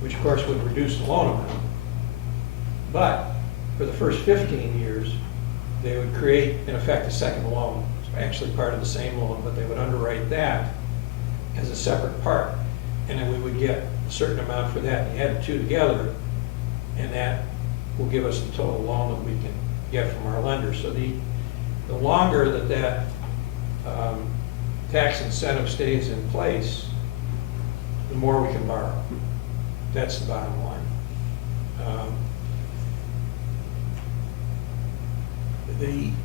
which of course would reduce the loan amount. But for the first 15 years, they would create, in effect, a second loan. It's actually part of the same loan, but they would underwrite that as a separate part. And then we would get a certain amount for that. And you add the two together, and that will give us the total loan that we can get from our lender. So the longer that tax incentive stays in place, the more we can borrow. That's the bottom line.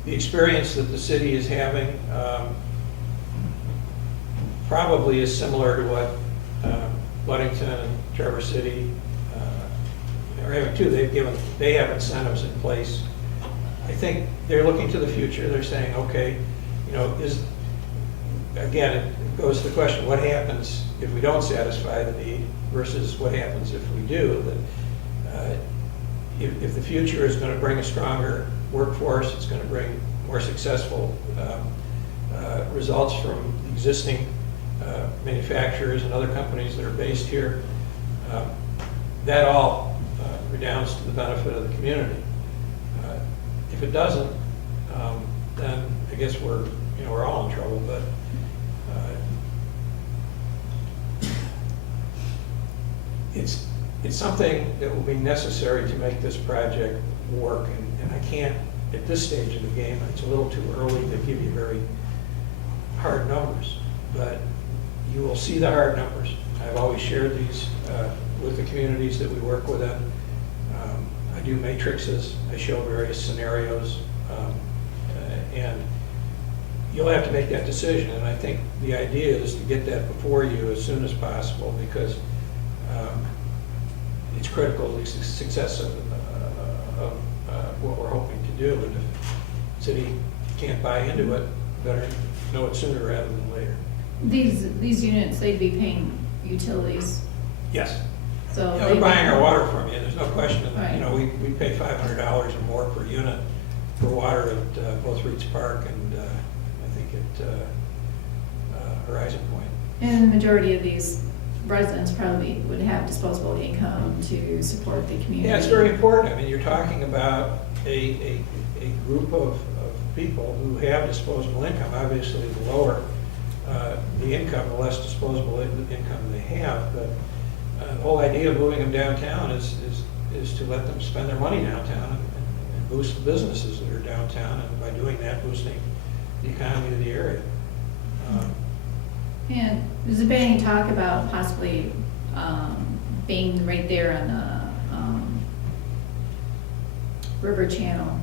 The experience that the city is having probably is similar to what Ludington and Traverse City are having too. They have incentives in place. I think they're looking to the future. They're saying, okay, again, it goes to the question, what happens if we don't satisfy the need versus what happens if we do? That if the future is going to bring a stronger workforce, it's going to bring more successful results from existing manufacturers and other companies that are based here, that all redounds to the benefit of the community. If it doesn't, then I guess we're all in trouble. But it's something that will be necessary to make this project work, and I can't, at this stage of the game, it's a little too early to give you very hard numbers, but you will see the hard numbers. I've always shared these with the communities that we work with. I do matrices, I show various scenarios, and you'll have to make that decision. And I think the idea is to get that before you as soon as possible, because it's critical to the success of what we're hoping to do. And if the city can't buy into it, better know it sooner rather than later. These units, they'd be paying utilities, Yes. so. Yeah, we're buying our water from you, there's no question. Right. You know, we pay $500 or more per unit for water at both Reeds Park and I think at Horizon Point. And the majority of these residents probably would have disposable income to support the community. Yeah, it's very important. I mean, you're talking about a group of people who have disposable income. Obviously, the lower the income, the less disposable income they have. But the whole idea of moving them downtown is to let them spend their money downtown and boost the businesses that are downtown, and by doing that, boosting the economy of the area. And there's been any talk about possibly being right there on the river channel,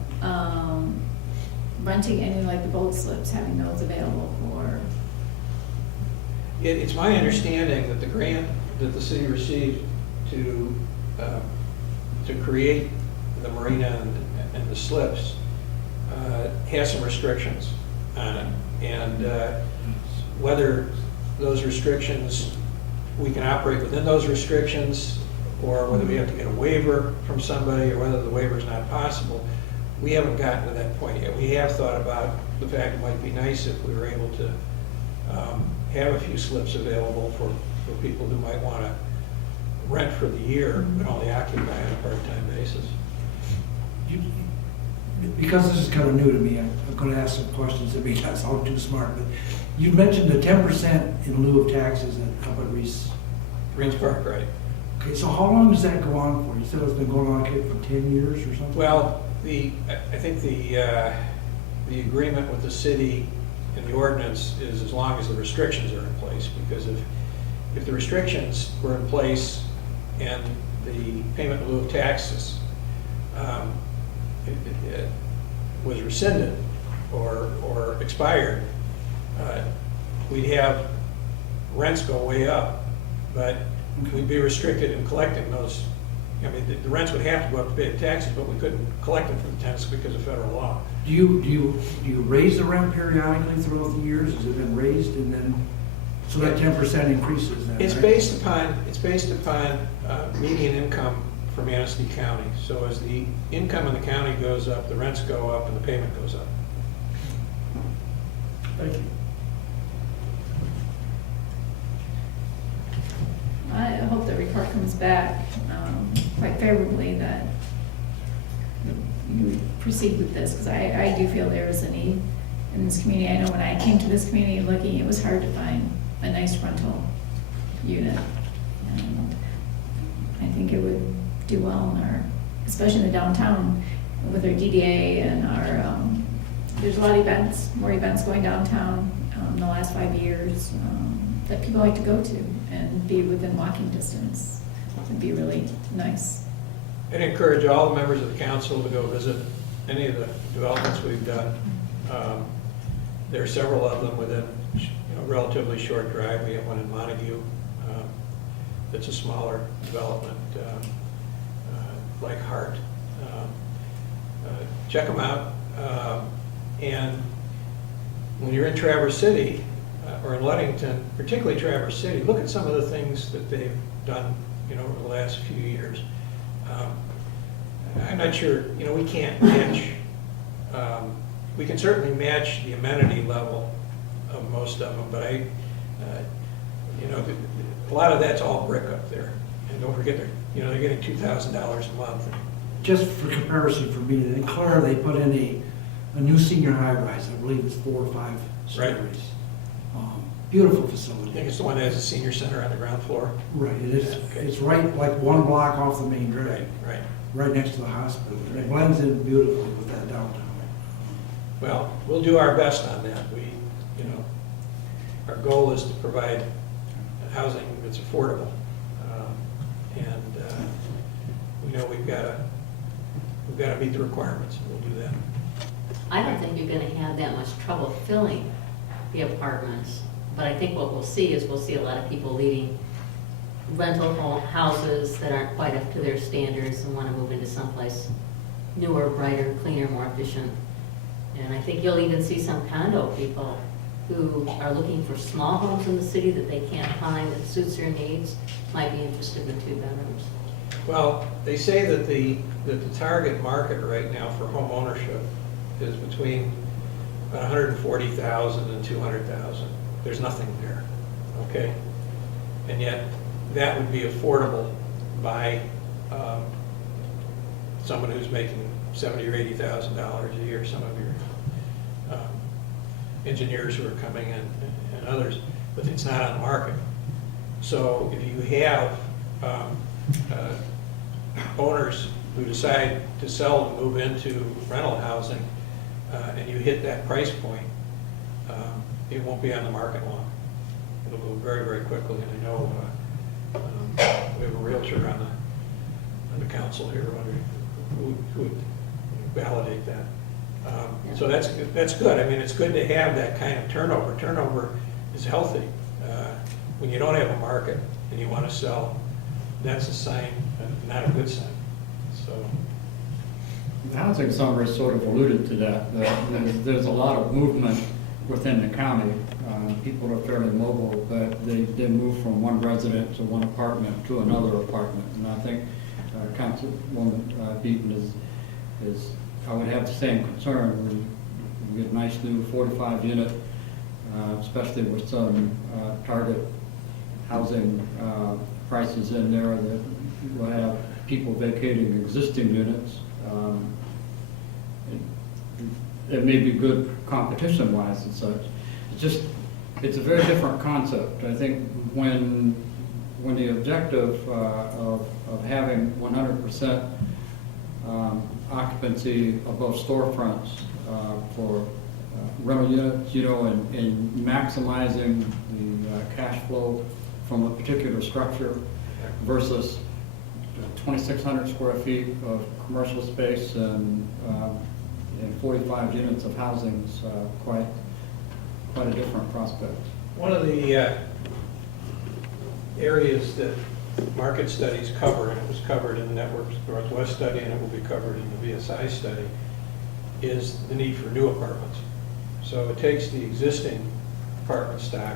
renting any like the boat slips, having those available for. It's my understanding that the grant that the city received to create the marina and the slips has some restrictions on it. And whether those restrictions, we can operate within those restrictions, or whether we have to get a waiver from somebody, or whether the waiver is not possible, we haven't gotten to that point yet. We have thought about the fact it might be nice if we were able to have a few slips available for people who might want to rent for the year, but only occupy on a part-time basis. Because this is kind of new to me, I'm going to ask some questions that may not sound too smart, but you mentioned the 10% in lieu of taxes up at Reese. Reeds Park, right? Okay, so how long does that go on for? You said it's been going on for 10 years or something? Well, I think the agreement with the city and the ordinance is as long as the restrictions are in place, because if the restrictions were in place and the payment in lieu of taxes it was rescinded or expired, we'd have rents go way up, but we'd be restricted in collecting those. I mean, the rents would have to go up to pay the taxes, but we couldn't collect them from the tenants because of federal law. Do you raise the rent periodically throughout the years? Has it been raised and then, so that 10% increases then, It's right? based upon median income for Manistee County. So as the income in the county goes up, the rents go up and the payment goes up. Thank you. I hope the report comes back quite favorably, that you would proceed with this, because I do feel there is a need in this community. I know when I came to this community looking, it was hard to find a nice rental unit. And I think it would do well in our, especially in the downtown, with our DDA and our, there's a lot of events, more events going downtown in the last 5 years that people like to go to and be within walking distance. It'd be really nice. I'd encourage all the members of the council to go visit any of the developments we've done. There are several of them within relatively short drive. We have one in Montague that's a smaller development, like Hart. Check them out. And when you're in Traverse City or in Ludington, particularly Traverse City, look at some of the things that they've done, over the last few years. I'm not sure, we can't match. We can certainly match the amenity level of most of them, but a lot of that's all brick up there. And don't forget, they're getting $2,000 a month. Just for comparison for me, in Clare, they put in a new senior high-rise, I believe it's 4 or 5 stories. Right. Beautiful I facility. think it's the one that has a senior center on the ground floor. Right, it is, Yeah, okay. it's right like 1 block off the main drag, Right. right next to the hospital. And it blends in beautifully with that downtown. Well, we'll do our best on that. Our goal is to provide housing that's affordable. And we know we've got to meet the requirements. We'll do that. I don't think you're gonna have that much trouble filling the apartments, but I think what we'll see is a lot of people leaving houses that aren't quite up to their standards and want to move into someplace newer, brighter, cleaner, more efficient. And I think you'll even see some condo people who are looking for small homes in the city that they can't find that suits their needs, might be interested in 2 bedrooms. Well, they say that the target market right now for home ownership is between 140,000 and 200,000. There's nothing there, okay? And yet, that would be affordable by someone who's making $70,000 or $80,000 a year. Some of your engineers who are coming in and others, but it's not on the market. So if you have owners who decide to sell and move into rental housing, and you hit that price point, it won't be on the market long. It'll go very, very quickly, and I know we have a realtor on the council here who would validate that. So that's good. I mean, it's good to have that kind of turnover. Turnover is healthy. When you don't have a market and you want to sell, that's a sign, not a good sign. So The housing summary sort of alluded to that there's a lot of movement within the county. People are fairly mobile, but they move from one residence to one apartment to another apartment. And I think Councilwoman Beaton is, I would have the same concern. We get a nice new 45 unit, especially with some target housing prices in there that will have people vacating existing units. It may be good competition-wise and such. It's a very different concept. I think when the objective of having 100% occupancy above storefronts for rental units, and maximizing the cash flow from a particular structure versus 2,600 square feet of commercial space and 45 units of housing is quite a different prospect. one of the areas that market studies cover, and it was covered in the Network Northwest study and it will be covered in the VSI study, is the need for new apartments. So it takes the existing apartment stock,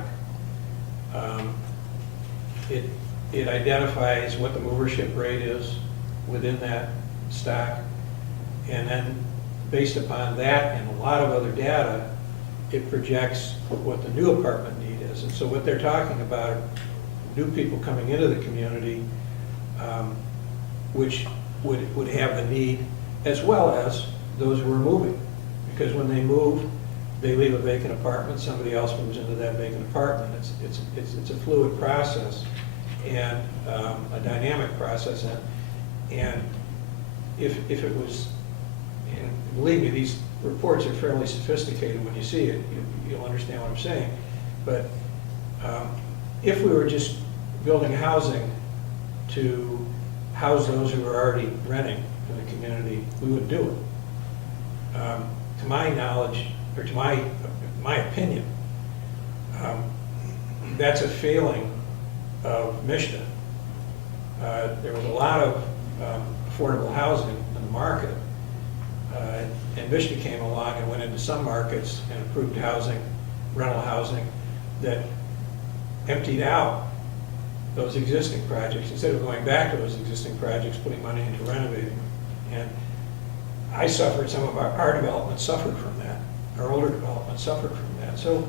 it identifies what the movership rate is within that stock, and then based upon that and a lot of other data, it projects what the new apartment need is. And so what they're talking about are new people coming into the community, which would have the need, as well as those who are moving. Because when they move, they leave a vacant apartment, somebody else moves into that vacant apartment. It's a fluid process and a dynamic process. And if it was, and believe me, these reports are fairly sophisticated. When you see it, you'll understand what I'm saying. But if we were just building housing to house those who are already renting in the community, we would do it. To my knowledge, or to my opinion, that's a failing of MSHDA. There was a lot of affordable housing in the market, and MSHDA came along and went into some markets and approved housing, rental housing, that emptied out those existing projects instead of going back to those existing projects, putting money into renovating them. And I suffered, some of our development suffered from that. Our older development suffered from that. So,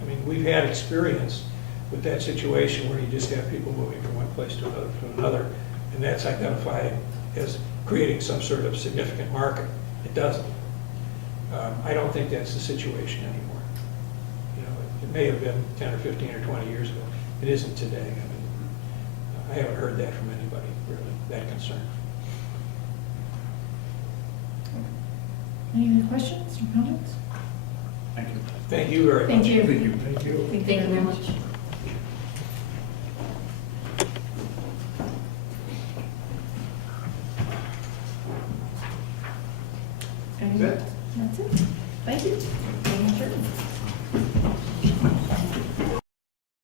I mean, we've had experience with that situation where you just have people moving from one place to another, and that's identified as creating some sort of significant market. It doesn't. I don't think that's the situation anymore. It may have been 10 or 15 or 20 years ago. It isn't today. I mean, I haven't heard that from anybody really that concerned. Any other questions or comments? Thank you. Thank you very much. Thank you. Thank you. Thank you. Thank you very much. That's it. Thank you. Meeting adjourned.